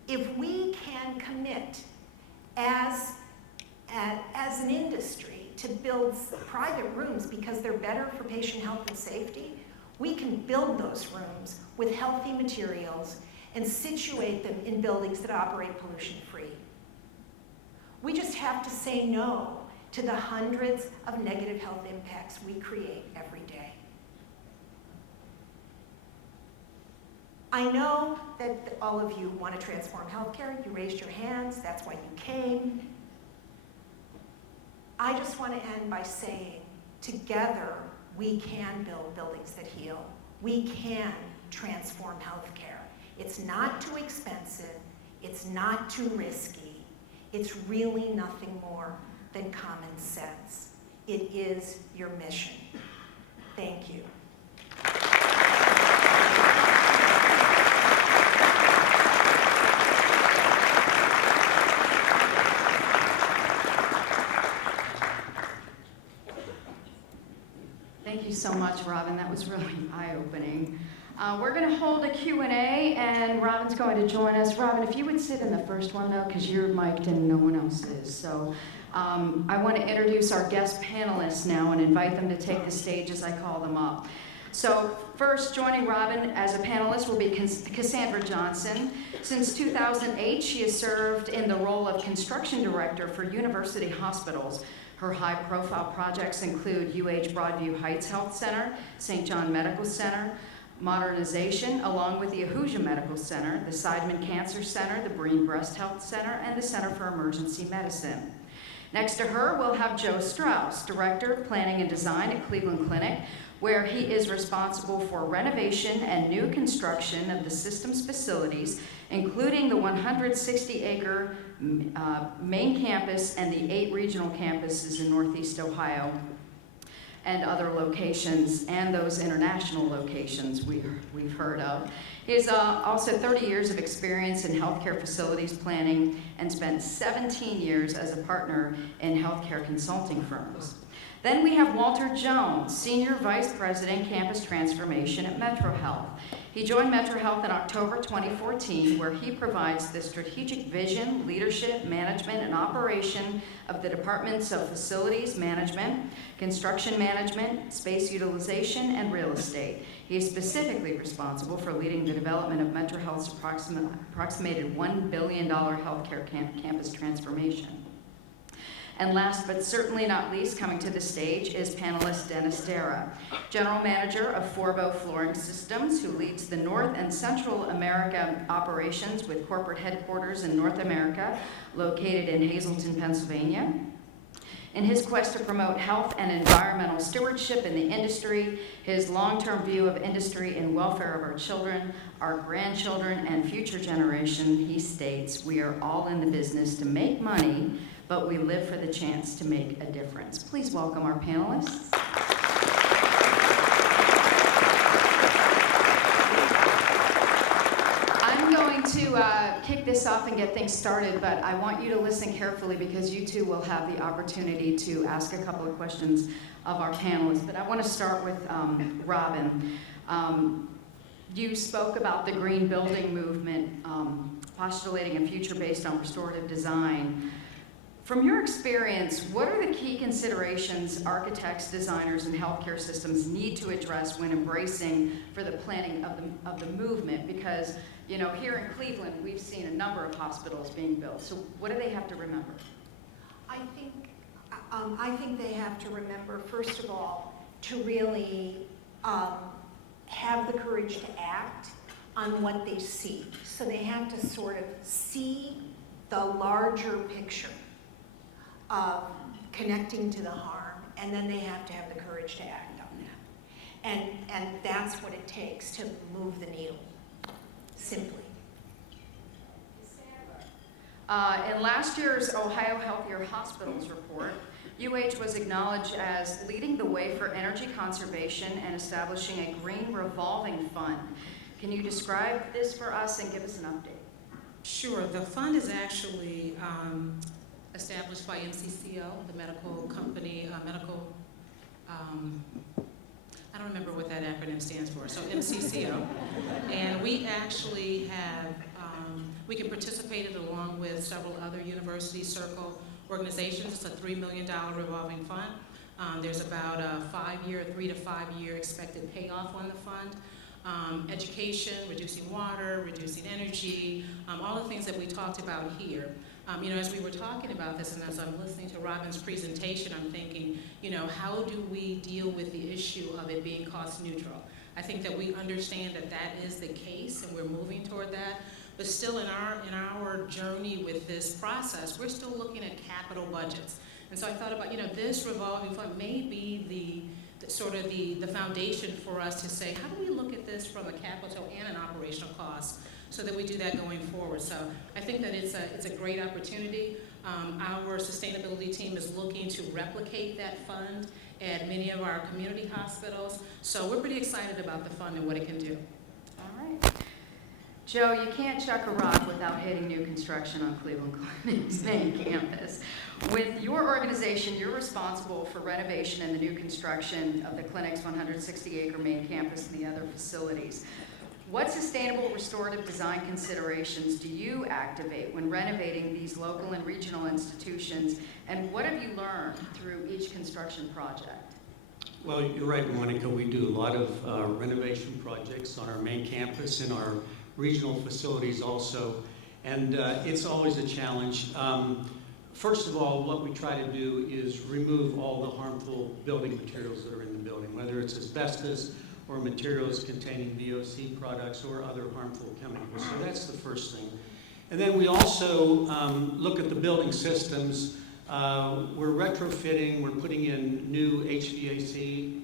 if we can commit as an industry to build private rooms because they're better for patient health and safety, we can build those rooms with healthy materials and situate them in buildings that operate pollution-free. We just have to say no to the hundreds of negative health impacts we create every day. I know that all of you want to transform healthcare. You raised your hands, that's why you came. I just want to end by saying, together we can build buildings that heal. We can transform healthcare. It's not too expensive, it's not too risky, it's really nothing more than common sense. It is your mission. Thank you. Thank you so much, Robin. That was really eye-opening. We're going to hold a Q&A, and Robin's going to join us. Robin, if you would sit in the first one, though, because you're mic'd and no one else is. So I want to introduce our guest panelists now and invite them to take the stage as I call them up. So first, joining Robin as a panelist will be Cassandra Johnson. Since 2008, she has served in the role of construction director for university hospitals. Her high-profile projects include UH Broadview Heights Health Center, St. John Medical Center, modernization, along with the Ahuja Medical Center, the Seidman Cancer Center, the Breen Breast Health Center, and the Center for Emergency Medicine. Next to her, we'll have Joe Strauss, Director of Planning and Design at Cleveland Clinic, where he is responsible for renovation and new construction of the system's facilities, including the 160-acre main campus and the 8 regional campuses in Northeast Ohio, and other locations, and those international locations we've heard of. He has also 30 years of experience in healthcare facilities planning and spent 17 years as a partner in healthcare consulting firms. Then we have Walter Jones, Senior Vice President, Campus Transformation at Metro Health. He joined Metro Health in October 2014, where he provides the strategic vision, leadership, management, and operation of the departments of facilities management, construction management, space utilization, and real estate. He is specifically responsible for leading the development of Metro Health's approximated $1 billion healthcare campus transformation. And last but certainly not least, coming to the stage is panelist Dennis Dara, General Manager of Forbo Flooring Systems, who leads the North and Central America operations with corporate headquarters in North America, located in Hazleton, Pennsylvania. In his quest to promote health and environmental stewardship in the industry, his long-term view of industry and welfare of our children, our grandchildren, and future generation, he states, "We are all in the business to make money, but we live for the chance to make a difference." Please welcome our panelists. I'm going to kick this off and get things started, but I want you to listen carefully because you two will have the opportunity to ask a couple of questions of our panelists. But I want to start with Robin. You spoke about the green building movement, postulating a future based on restorative design. From your experience, what are the key considerations architects, designers, and healthcare systems need to address when embracing for the planning of the movement? Because, you know, here in Cleveland, we've seen a number of hospitals being built. So what do they have to remember? I think they have to remember, first of all, to really have the courage to act on what they see. So they have to sort of see the larger picture of connecting to the harm, and then they have to have the courage to act on that. And that's what it takes to move the needle, simply. In last year's Ohio Healthier Hospitals report, UH was acknowledged as leading the way for energy conservation and establishing a green revolving fund. Can you describe this for us and give us an update? Sure. The fund is actually established by MCCO, the medical company, I don't remember what that acronym stands for, so MCCO. And we actually have, we can participate in it along with several other university circle organizations. It's a $3 million revolving fund. There's about a 3 to 5 year expected payoff on the fund. Education, reducing water, reducing energy, all the things that we talked about here. As we were talking about this and as I'm listening to Robin's presentation, I'm thinking, how do we deal with the issue of it being cost neutral? I think that we understand that that is the case and we're moving toward that. But still in our journey with this process, we're still looking at capital budgets. And so I thought about, this revolving fund may be the foundation for us to say, how do we look at this from a capital and an operational cost so that we do that going forward? So I think that it's a great opportunity. Our sustainability team is looking to replicate that fund at many of our community hospitals. So we're pretty excited about the fund and what it can do. All right. Joe, you can't chuck a rock without hitting new construction on Cleveland Clinic's main campus. With your organization, you're responsible for renovation and the new construction of the clinic's 160-acre main campus and the other facilities. What sustainable restorative design considerations do you activate when renovating these local and regional institutions, and what have you learned through each construction project? Well, you're right, Monica. We do a lot of renovation projects on our main campus and our regional facilities also, and it's always a challenge. First of all, what we try to do is remove all the harmful building materials that are in the building, whether it's asbestos or materials containing VOC products or other harmful chemicals. So that's the first thing. And then we also look at the building systems. We're retrofitting, we're putting in new HVAC,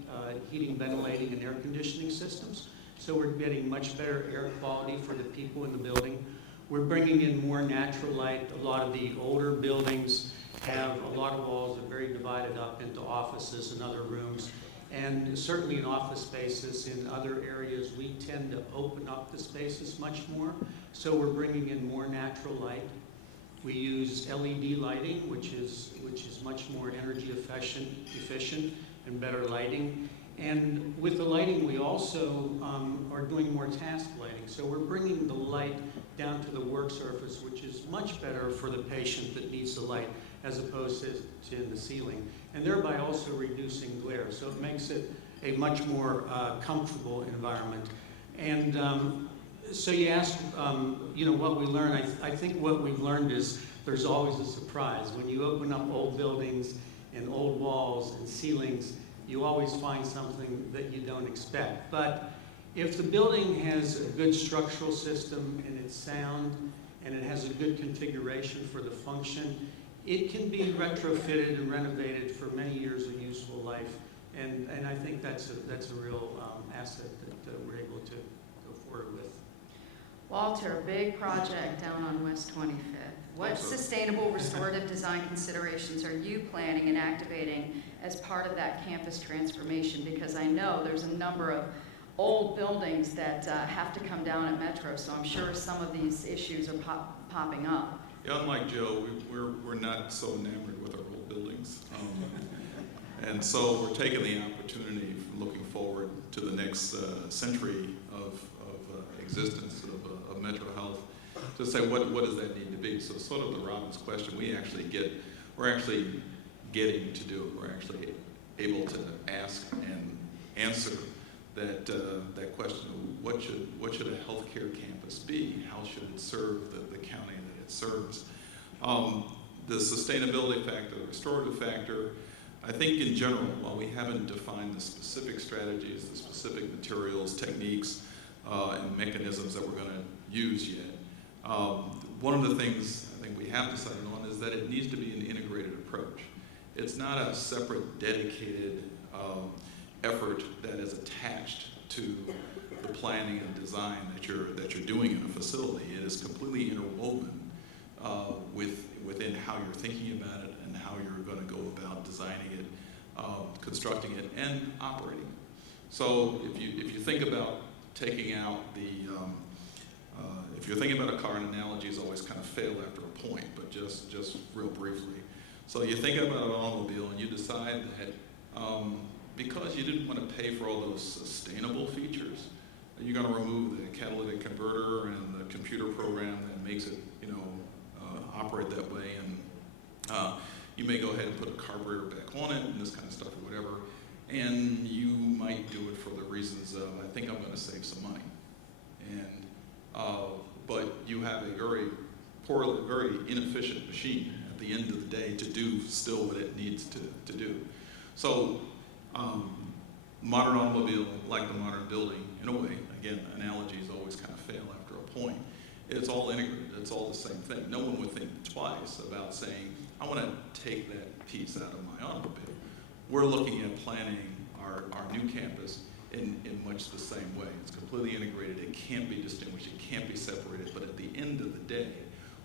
heating, ventilating, and air conditioning systems. So we're getting much better air quality for the people in the building. We're bringing in more natural light. A lot of the older buildings have a lot of walls that are very divided up into offices and other rooms. And certainly in office spaces, in other areas, we tend to open up the spaces much more. So we're bringing in more natural light. We use LED lighting, which is much more energy efficient and better lighting. And with the lighting, we also are doing more task lighting. So we're bringing the light down to the work surface, which is much better for the patient that needs the light as opposed to in the ceiling, and thereby also reducing glare. So it makes it a much more comfortable environment. And so you asked, what we learn. I think what we've learned is there's always a surprise. When you open up old buildings and old walls and ceilings, you always find something that you don't expect. But if the building has a good structural system and it's sound and it has a good configuration for the function, it can be retrofitted and renovated for many years of useful life. And I think that's a real asset that we're able to go forward with. Walter, big project down on West 25th. What sustainable restorative design considerations are you planning and activating as part of that campus transformation? Because I know there's a number of old buildings that have to come down at Metro, so I'm sure some of these issues are popping up. Yeah, unlike Joe, we're not so enamored with our old buildings. And so we're taking the opportunity from looking forward to the next century of existence of Metro Health to say what does that need to be. So sort of the Robin's question, we're actually getting to do it. We're actually able to ask and answer that question of what should a healthcare campus be? How should it serve the county that it serves? The sustainability factor, the restorative factor, I think in general, while we haven't defined the specific strategies, the specific materials, techniques, and mechanisms that we're going to use yet, one of the things I think we have decided on is that it needs to be an integrated approach. It's not a separate, dedicated effort that is attached to the planning and design that you're doing in a facility. It is completely interwoven within how you're thinking about it and how you're going to go about designing constructing it, and operating it. So if you think about taking out the, if you're thinking about a car, an analogy is always kind of fail after a point, but just real briefly. So you think about an automobile and you decide that because you didn't want to pay for all those sustainable features, you're going to remove the catalytic converter and the computer program that makes it, operate that way, and you may go ahead and put a carburetor back on it and this kind of stuff or whatever, and you might do it for the reasons of, I think I'm going to save some money, and but you have a very inefficient machine at the end of the day to do still what it needs to do. So modern automobile, like the modern building, in a way, again, analogies always kind of fail after a point. It's all integrated. It's all the same thing. No one would think twice about saying, I want to take that piece out of my automobile. We're looking at planning our new campus in much the same way. It's completely integrated. It can't be distinguished. It can't be separated. But at the end of the day,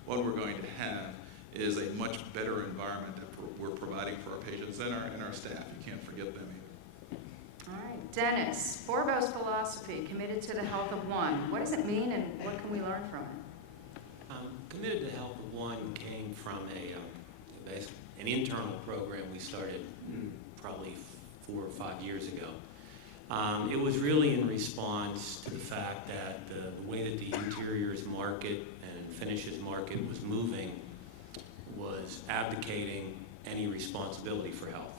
what we're going to have is a much better environment that we're providing for our patients and our staff. You can't forget them either. All right, Dennis, Forbo's philosophy, committed to the health of one. What does it mean, and what can we learn from it? Committed to the health of one came from an internal program we started probably 4 or 5 years ago. It was really in response to the fact that the way that the interiors market and finishes market was moving was abdicating any responsibility for health.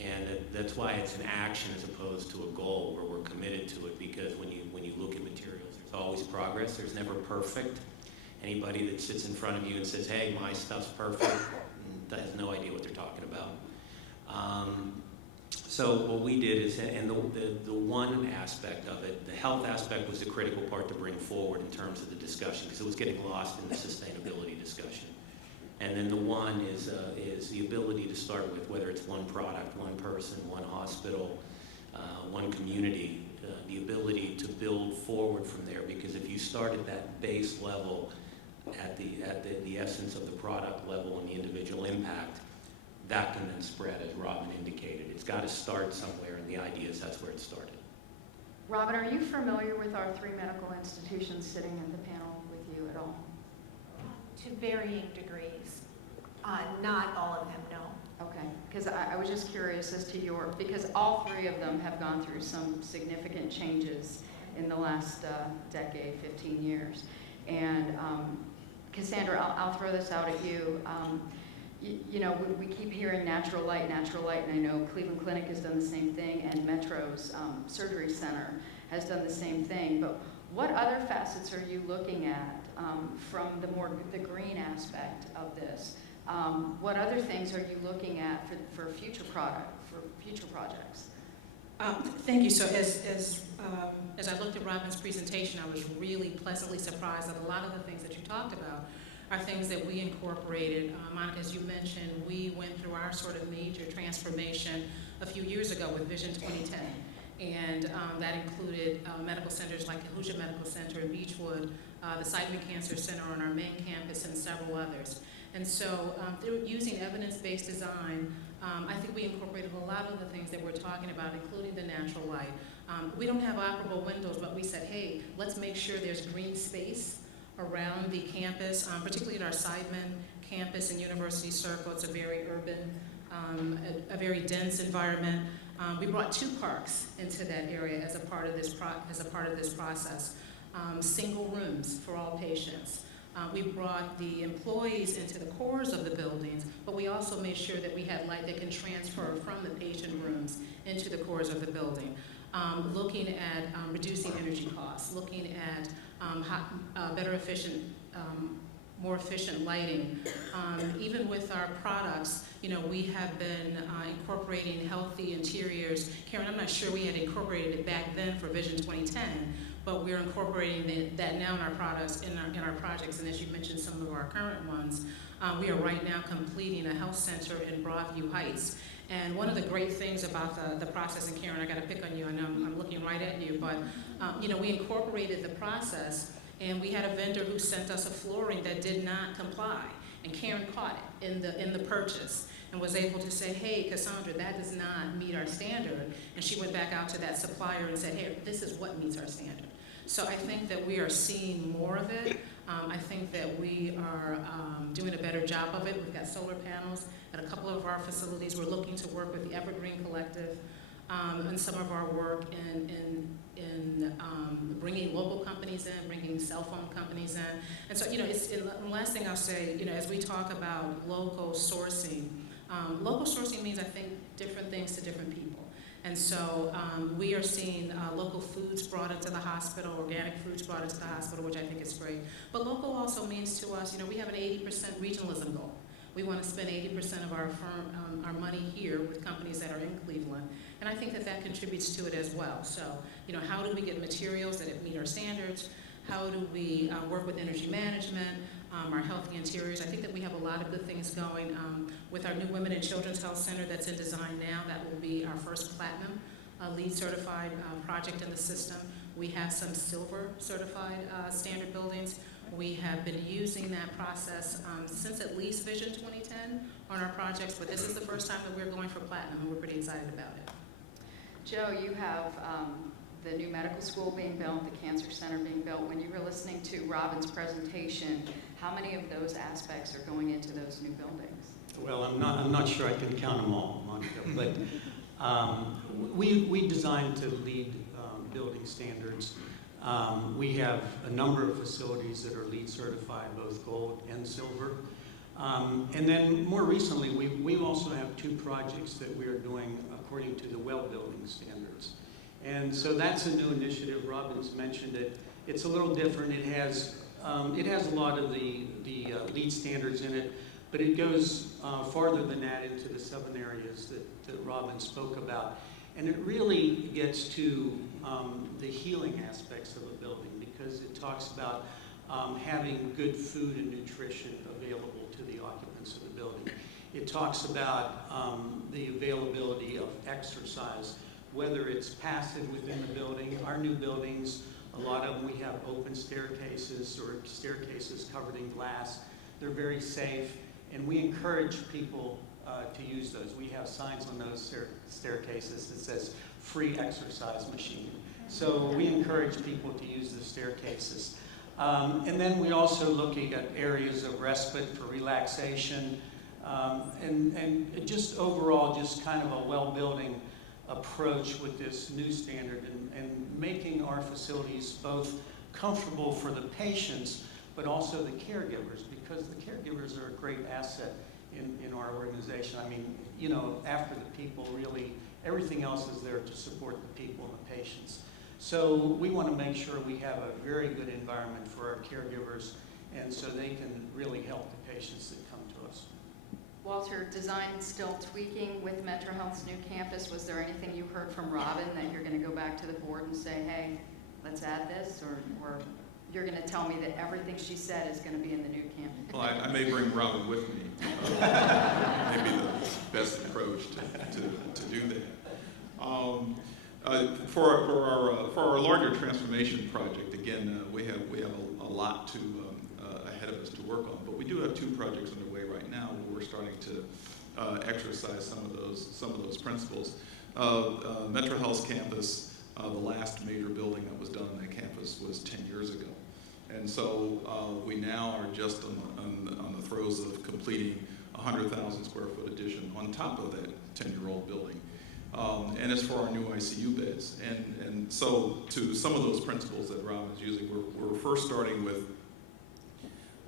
And that's why it's an action as opposed to a goal where we're committed to it, because when you look at materials, there's always progress. There's never perfect. Anybody that sits in front of you and says, hey, my stuff's perfect, has no idea what they're talking about. So what we did is, and the one aspect of it, the health aspect was the critical part to bring forward in terms of the discussion, because it was getting lost in the sustainability discussion. And then the one is the ability to start with, whether it's one product, one person, one hospital, one community, the ability to build forward from there. Because if you start at that base level, at the essence of the product level and the individual impact, that can then spread, as Robin indicated. It's got to start somewhere, and the idea is that's where it started. Robin, are you familiar with our 3 medical institutions sitting in the panel with you at all? To varying degrees. Not all of them, no. Okay, because I was just curious as to because all 3 of them have gone through some significant changes in the last decade, 15 years. And Cassandra, I'll throw this out at you. We keep hearing natural light, and I know Cleveland Clinic has done the same thing, and Metro's Surgery Center has done the same thing. But what other facets are you looking at from the green aspect of this? What other things are you looking at for future projects? Thank you. So as I looked at Robin's presentation, I was really pleasantly surprised that a lot of the things that you talked about are things that we incorporated. Monica, as you mentioned, we went through our sort of major transformation a few years ago with Vision 2010. And that included medical centers like Kahuja Medical Center in Beechwood, the Seidman Cancer Center on our main campus, and several others. And so through using evidence-based design, I think we incorporated a lot of the things that we're talking about, including the natural light. We don't have operable windows, but we said, hey, let's make sure there's green space around the campus, particularly at our Seidman campus and University Circle. It's a very urban, a very dense environment. We brought 2 parks into that area as a part of this process. Single rooms for all patients. We brought the employees into the cores of the buildings, but we also made sure that we had light that can transfer from the patient rooms into the cores of the building. Looking at reducing energy costs, looking at better efficient, more efficient lighting. Even with our products, we have been incorporating healthy interiors. Karen, I'm not sure we had incorporated it back then for Vision 2010, but we're incorporating that now in our products, in our projects, and as you mentioned some of our current ones, we are right now completing a health center in Broadview Heights. And one of the great things about the process, and Karen, I got to pick on you, I know I'm looking right at you, but we incorporated the process, and we had a vendor who sent us a flooring that did not comply. And Karen caught it in the purchase and was able to say, hey, Cassandra, that does not meet our standard. And she went back out to that supplier and said, hey, this is what meets our standard. So I think that we are seeing more of it. I think that we are doing a better job of it. We've got solar panels at a couple of our facilities. We're looking to work with the Evergreen Collective and some of our work in bringing local companies in, bringing cell phone companies in. And so, the last thing I'll say, as we talk about local sourcing means, I think, different things to different people. And so we are seeing local foods brought into the hospital, organic foods brought into the hospital, which I think is great. But local also means to us, we have an 80% regionalism goal. We want to spend 80% of our money here with companies that are in Cleveland. And I think that contributes to it as well. So, how do we get materials that meet our standards? How do we work with energy management, our healthy interiors? I think that we have a lot of good things going with our new Women and Children's Health Center that's in design now. That will be our first platinum LEED certified project in the system. We have some silver certified standard buildings. We have been using that process since at least Vision 2010 on our projects, but this is the first time that we're going for platinum, and we're pretty excited about it. Joe, you have the new medical school being built, the cancer center being built. When you were listening to Robin's presentation, how many of those aspects are going into those new buildings? Well, I'm not sure I can count them all, Monica, but we designed to LEED building standards. We have a number of facilities that are LEED certified, both gold and silver. And then more recently, we also have 2 projects that we are doing according to the WELL building standards. And so that's a new initiative. Robin's mentioned it. It's a little different. It has a lot of the LEED standards in it, but it goes farther than that into the 7 areas that Robin spoke about. And it really gets to the healing aspects of a building, because it talks about having good food and nutrition available to the occupants of the building. It talks about the availability of exercise, whether it's passive within the building. Our new buildings, a lot of them, we have open staircases or staircases covered in glass. They're very safe, and we encourage people to use those. We have signs on those staircases that says free exercise machine. So we encourage people to use the staircases. And then we're also looking at areas of respite for relaxation, and just overall, just kind of a well-building approach with this new standard, and making our facilities both comfortable for the patients, but also the caregivers, because the caregivers are a great asset in our organization. I mean, after the people, really, everything else is there to support the people and the patients. So we want to make sure we have a very good environment for our caregivers, and so they can really help the patients that come to us. Walter, design still tweaking with Metro Health's new campus. Was there anything you heard from Robin that you're going to go back to the board and say, hey, let's add this, or you're going to tell me that everything she said is going to be in the new campus? Well, I may bring Robin with me. Maybe the best approach to do that. For our larger transformation project, again, we have a lot ahead of us to work on. But we do have 2 projects underway right now where we're starting to exercise some of those principles. Metro Health's campus, the last major building that was done on that campus was 10 years ago. And so we now are just on the throes of completing a 100,000 square foot addition on top of that 10-year-old building. And it's for our new ICU beds. And so to some of those principles that Rob is using, we're first starting with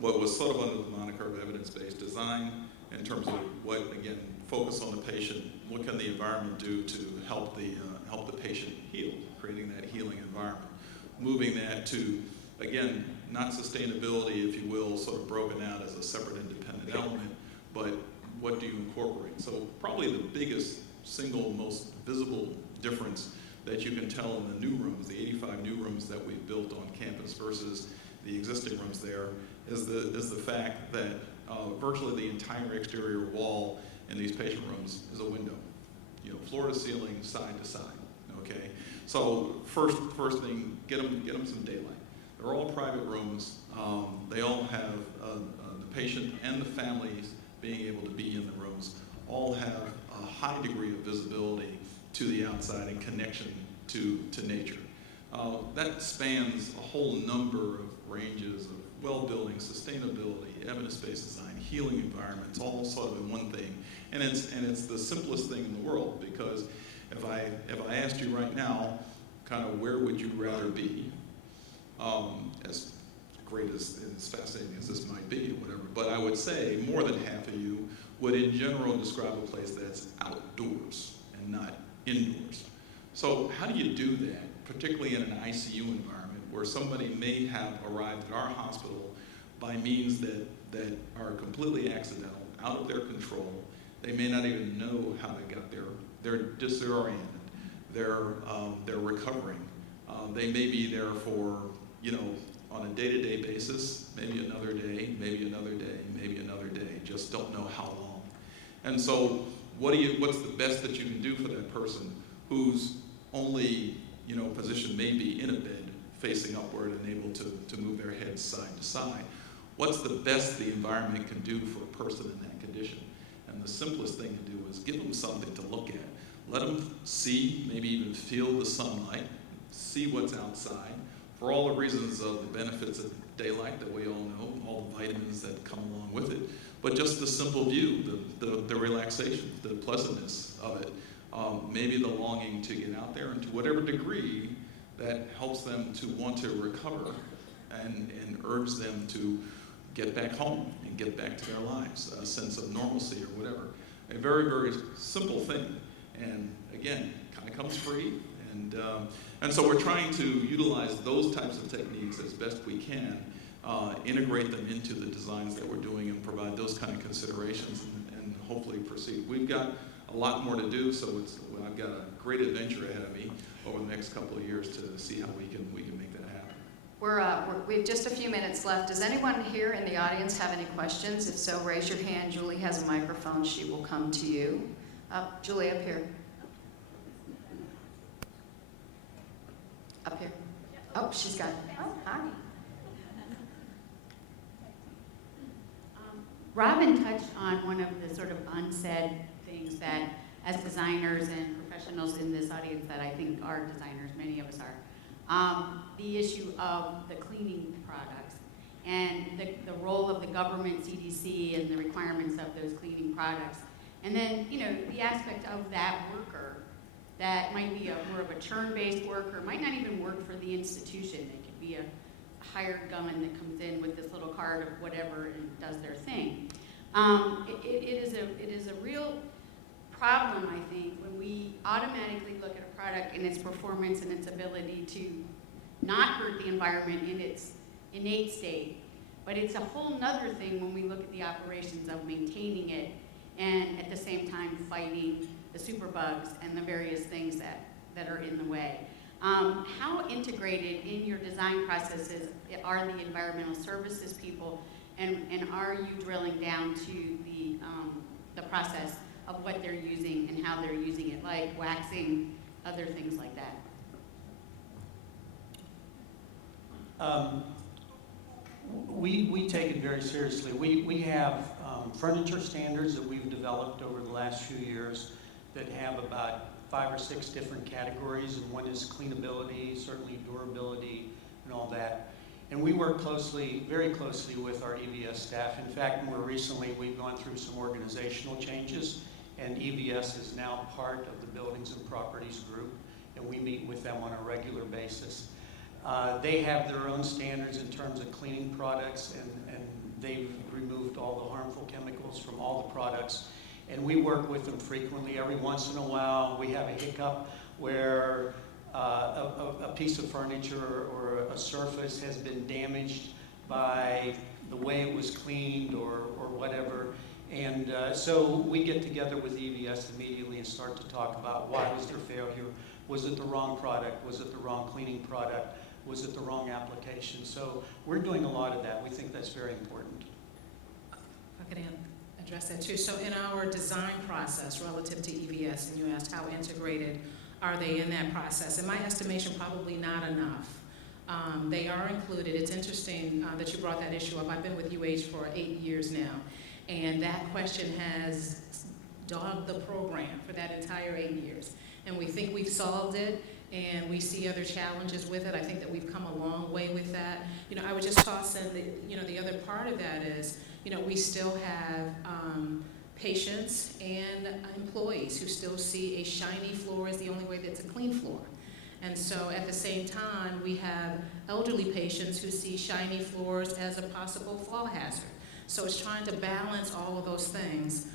what was sort of under the moniker of evidence-based design, in terms of what, again, focus on the patient. What can the environment do to help the patient heal, creating that healing environment. Moving that to, again, not sustainability, if you will, sort of broken out as a separate independent element, but what do you incorporate? So probably the biggest single most visible difference that you can tell in the new rooms, the 85 new rooms that we've built on campus versus the existing rooms there, is the fact that virtually the entire exterior wall in these patient rooms is a window, floor to ceiling, side to side. Okay, so first thing, get them some daylight. They're all private rooms. They all have the patient and the families being able to be in the rooms all have a high degree of visibility to the outside and connection to nature. That spans a whole number of ranges of well-building, sustainability, evidence-based design, healing environments, all sort of in one thing. And it's the simplest thing in the world, because if I asked you right now, kind of where would you rather be, as great as fascinating as this might be, or whatever, but I would say more than half of you would in general describe a place that's outdoors and not indoors. So how do you do that, particularly in an ICU environment where somebody may have arrived at our hospital by means that are completely accidental, out of their control? They may not even know how they got there. They're disoriented. They're recovering. They may be there for, on a day-to-day basis, maybe another day, maybe another day, maybe another day, just don't know how long. And so what's the best that you can do for that person whose only, position may be in a bed, facing upward and able to move their head side to side? What's the best the environment can do for a person in that condition? And the simplest thing to do is give them something to look at. Let them see, maybe even feel the sunlight, see what's outside, for all the reasons of the benefits of daylight that we all know, all the vitamins that come along with it, but just the simple view, the relaxation, the pleasantness of it, maybe the longing to get out there, and to whatever degree that helps them to want to recover and urge them to get back home and get back to their lives, a sense of normalcy or whatever. A very, very simple thing. And again, kind of comes free. And so we're trying to utilize those types of techniques as best we can, integrate them into the designs that we're doing, and provide those kind of considerations, and hopefully proceed. We've got a lot more to do, so I've got a great adventure ahead of me over the next couple of years to see how we can make that happen. We have just a few minutes left. Does anyone here in the audience have any questions? If so, raise your hand. Julie has a microphone. She will come to you. Julie, up here. Up here. Oh, she's got it. Oh, hi. Robin touched on one of the sort of unsaid things that, as designers and professionals in this audience that I think are designers, many of us are, the issue of the cleaning products and the role of the government, CDC, and the requirements of those cleaning products. And then, the aspect of that worker that might be more of a churn-based worker, might not even work for the institution. It could be a hired gunman that comes in with this little card of whatever and does their thing. It is a real problem, I think, when we automatically look at a product and its performance and its ability to not hurt the environment in its innate state. But it's a whole nother thing when we look at the operations of maintaining it and at the same time fighting the superbugs and the various things that are in the way. How integrated in your design processes are the environmental services people, and are you drilling down to the process of what they're using and how they're using it, like waxing, other things like that? We take it very seriously. We have furniture standards that we've developed over the last few years that have about 5 or 6 different categories, and one is cleanability, certainly durability, and all that. And we work very closely with our EVS staff. In fact, more recently, we've gone through some organizational changes, and EVS is now part of the Buildings and Properties group, and we meet with them on a regular basis. They have their own standards in terms of cleaning products, and they've removed all the harmful chemicals from all the products. And we work with them frequently. Every once in a while, we have a hiccup where a piece of furniture or a surface has been damaged by the way it was cleaned or whatever. And so we get together with EVS immediately and start to talk about why was there failure. Was it the wrong product? Was it the wrong cleaning product? Was it the wrong application? So we're doing a lot of that. We think that's very important. If I could address that too. So in our design process relative to EVS, and you asked how integrated are they in that process? In my estimation, probably not enough. They are included. It's interesting that you brought that issue up. I've been with UH for 8 years now, and that question has dogged the program for that entire 8 years. And we think we've solved it, and we see other challenges with it. I think that we've come a long way with that. You know, I would just toss in the other part of that is, we still have patients and employees who still see a shiny floor as the only way that's a clean floor. And so at the same time, we have elderly patients who see shiny floors as a possible fall hazard. So it's trying to balance all of those things.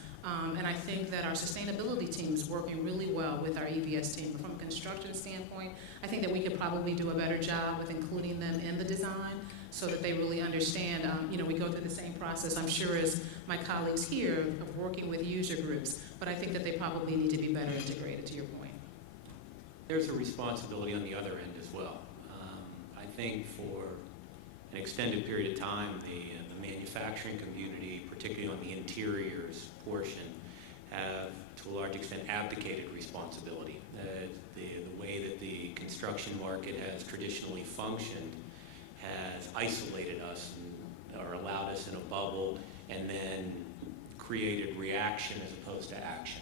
And I think that our sustainability team is working really well with our EVS team. But from a construction standpoint, I think that we could probably do a better job with including them in the design so that they really understand, we go through the same process, I'm sure, as my colleagues here of working with user groups. But I think that they probably need to be better integrated, to your point. There's a responsibility on the other end as well. I think for an extended period of time, the manufacturing community, particularly on the interiors portion, have to a large extent abdicated responsibility. The way that the construction market has traditionally functioned has isolated us or allowed us in a bubble and then created reaction as opposed to action.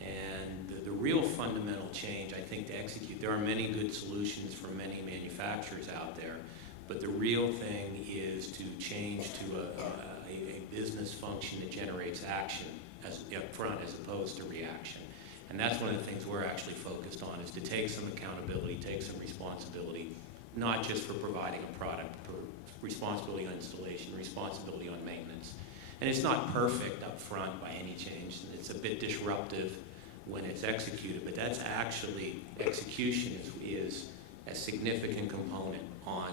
And the real fundamental change, I think, to execute, there are many good solutions for many manufacturers out there, but the real thing is to change to a business function that generates action up front as opposed to reaction. And that's one of the things we're actually focused on, is to take some accountability, take some responsibility, not just for providing a product, but responsibility on installation, responsibility on maintenance. And it's not perfect up front by any change. It's a bit disruptive when it's executed, but that's actually, execution is a significant component on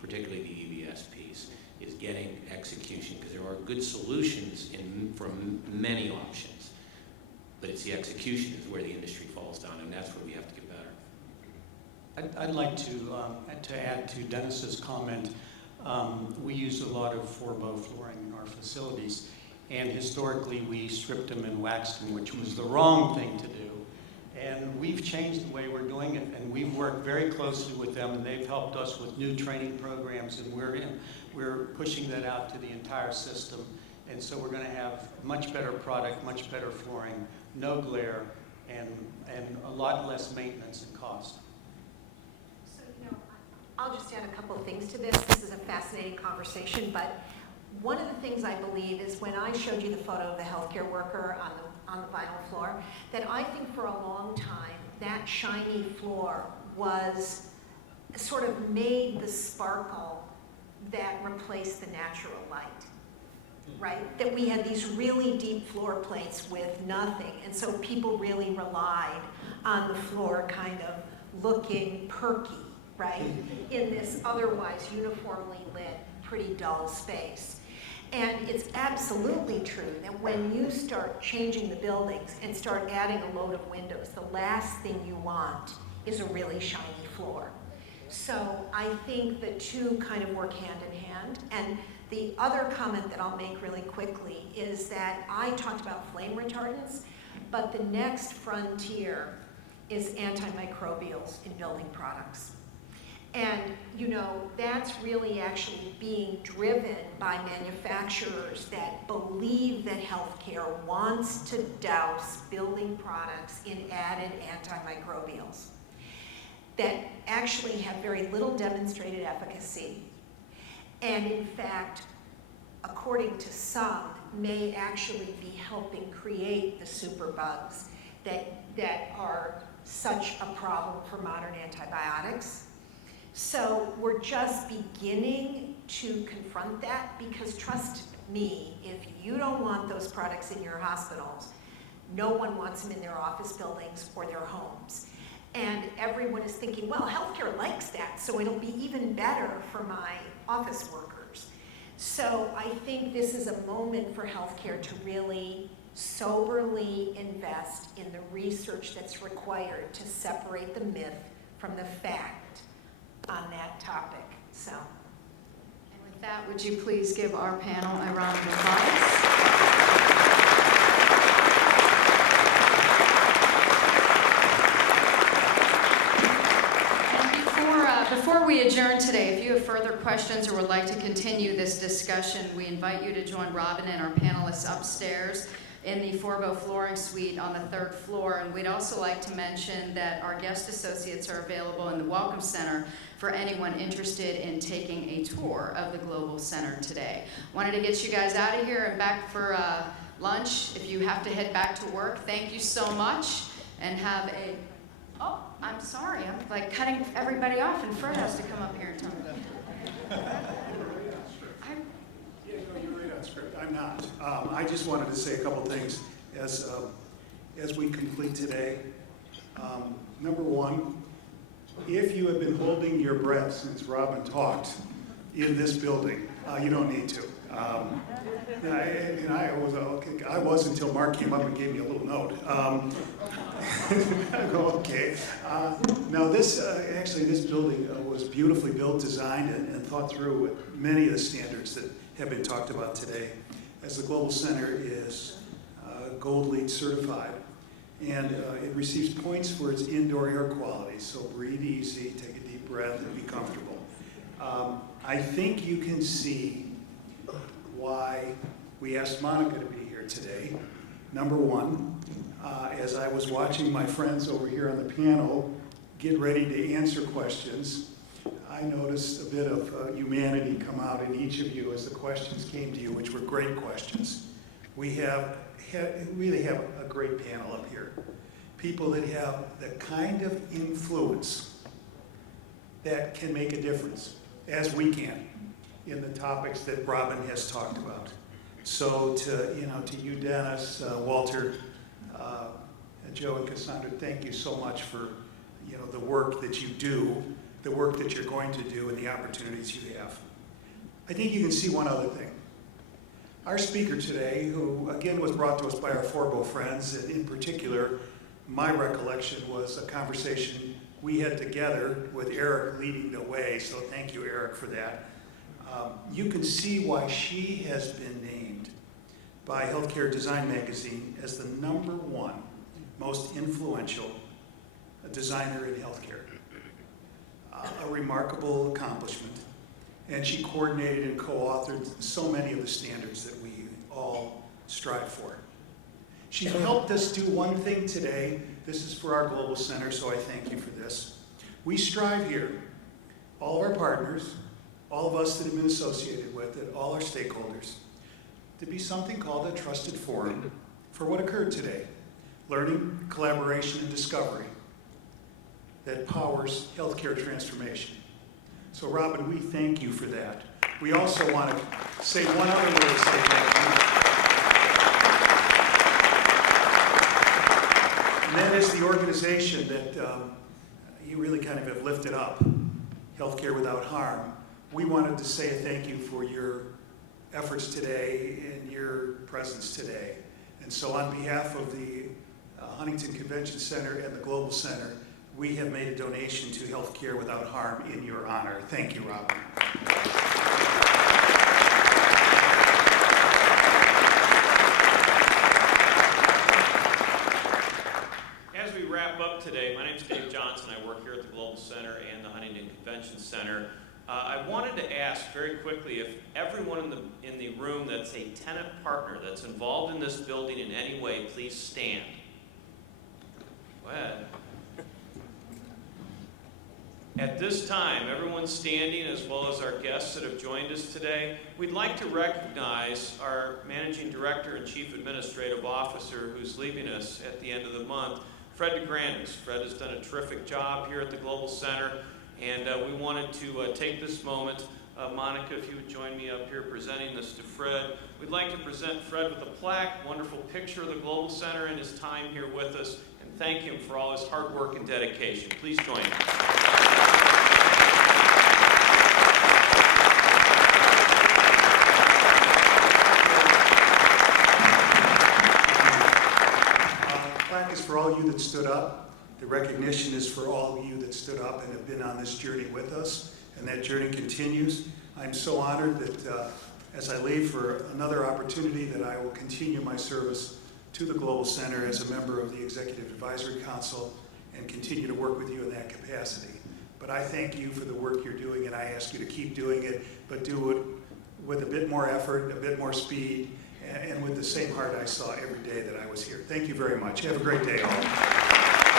particularly the EVS piece, is getting execution, because there are good solutions from many options, but it's the execution is where the industry falls down, and that's where we have to get better. I'd like to add to Dennis's comment. We use a lot of 4-bow flooring in our facilities, and historically we stripped them and waxed them, which was the wrong thing to do. And we've changed the way we're doing it, and we've worked very closely with them, and they've helped us with new training programs, and we're pushing that out to the entire system. And so we're going to have much better product, much better flooring, no glare, and a lot less maintenance and cost. So, I'll just add a couple of things to this. This is a fascinating conversation, but one of the things I believe is when I showed you the photo of the healthcare worker on the vinyl floor, that I think for a long time that shiny floor was sort of made the sparkle that replaced the natural light, right? That we had these really deep floor plates with nothing, and so people really relied on the floor kind of looking perky, right, in this otherwise uniformly lit, pretty dull space. And it's absolutely true that when you start changing the buildings and start adding a load of windows, the last thing you want is a really shiny floor. So I think the two kind of work hand in hand. And the other comment that I'll make really quickly is that I talked about flame retardants, but the next frontier is antimicrobials in building products. And, that's really actually being driven by manufacturers that believe that healthcare wants to douse building products in added antimicrobials that actually have very little demonstrated efficacy, and in fact, according to some, may actually be helping create the superbugs that are such a problem for modern antibiotics. So we're just beginning to confront that, because trust me, if you don't want those products in your hospitals, no one wants them in their office buildings or their homes. And everyone is thinking, well, healthcare likes that, so it'll be even better for my office workers. So I think this is a moment for healthcare to really soberly invest in the research that's required to separate the myth from the fact on that topic. So, And with that, would you please give our panel a round of applause? And before we adjourn today, if you have further questions or would like to continue this discussion, we invite you to join Robin and our panelists upstairs in the Forbo flooring suite on the 3rd floor. And we'd also like to mention that our guest associates are available in the Welcome Center for anyone interested in taking a tour of the Global Center today. Wanted to get you guys out of here and back for lunch. If you have to head back to work, thank you so much, and have a, oh, I'm sorry, I'm like cutting everybody off, and Fred has to come up here and tell me. Yeah, no, you're right on script. I'm not. I just wanted to say a couple things as we complete today. Number one, if you have been holding your breath since Robin talked in this building, you don't need to. I was until Mark came up and gave me a little note. I go, okay. Now this, actually this building was beautifully built, designed, and thought through with many of the standards that have been talked about today, as the Global Center is Gold LEED certified. And it receives points for its indoor air quality, so breathe easy, take a deep breath, and be comfortable. I think you can see why we asked Monica to be here today. Number one, as I was watching my friends over here on the panel get ready to answer questions, I noticed a bit of humanity come out in each of you as the questions came to you, which were great questions. We really have a great panel up here. People that have the kind of influence that can make a difference, as we can, in the topics that Robin has talked about. So to you, Dennis, Walter, Joe, and Cassandra, thank you so much for the work that you do, the work that you're going to do, and the opportunities you have. I think you can see one other thing. Our speaker today, who again was brought to us by our Forbo friends, and in particular, my recollection was a conversation we had together with Eric leading the way, so thank you, Eric, for that. You can see why she has been named by Healthcare Design Magazine as the #1 most influential designer in healthcare. A remarkable accomplishment. And she coordinated and co-authored so many of the standards that we all strive for. She helped us do one thing today. This is for our Global Center, so I thank you for this. We strive here, all of our partners, all of us that have been associated with it, all our stakeholders, to be something called a trusted forum for what occurred today. Learning, collaboration, and discovery that powers healthcare transformation. So Robin, we thank you for that. We also want to say one other way to say thank you. And that is the organization that you really kind of have lifted up, Healthcare Without Harm. We wanted to say a thank you for your efforts today and your presence today. And so on behalf of the Huntington Convention Center and the Global Center, we have made a donation to Healthcare Without Harm in your honor. Thank you, Robin. As we wrap up today, my name is Dave Johnson. I work here at the Global Center and the Huntington Convention Center. I wanted to ask very quickly if everyone in the room that's a tenant partner that's involved in this building in any way, please stand. Go ahead. At this time, everyone's standing, as well as our guests that have joined us today. We'd like to recognize our Managing Director and Chief Administrative Officer who's leaving us at the end of the month, Fred DeGrandis. Fred has done a terrific job here at the Global Center, and we wanted to take this moment. Monica, if you would join me up here presenting this to Fred. We'd like to present Fred with a plaque, wonderful picture of the Global Center and his time here with us, and thank him for all his hard work and dedication. Please join me. Is for all you that stood up. The recognition is for all of you that stood up and have been on this journey with us, and that journey continues. I'm so honored that as I leave for another opportunity that I will continue my service to the Global Center as a member of the Executive Advisory Council and continue to work with you in that capacity. But But I thank you for the work you're doing, and I ask you to keep doing it, but do it with a bit more effort, a bit more speed, and with the same heart I saw every day that I was here. Thank you very much. Have a great day, all.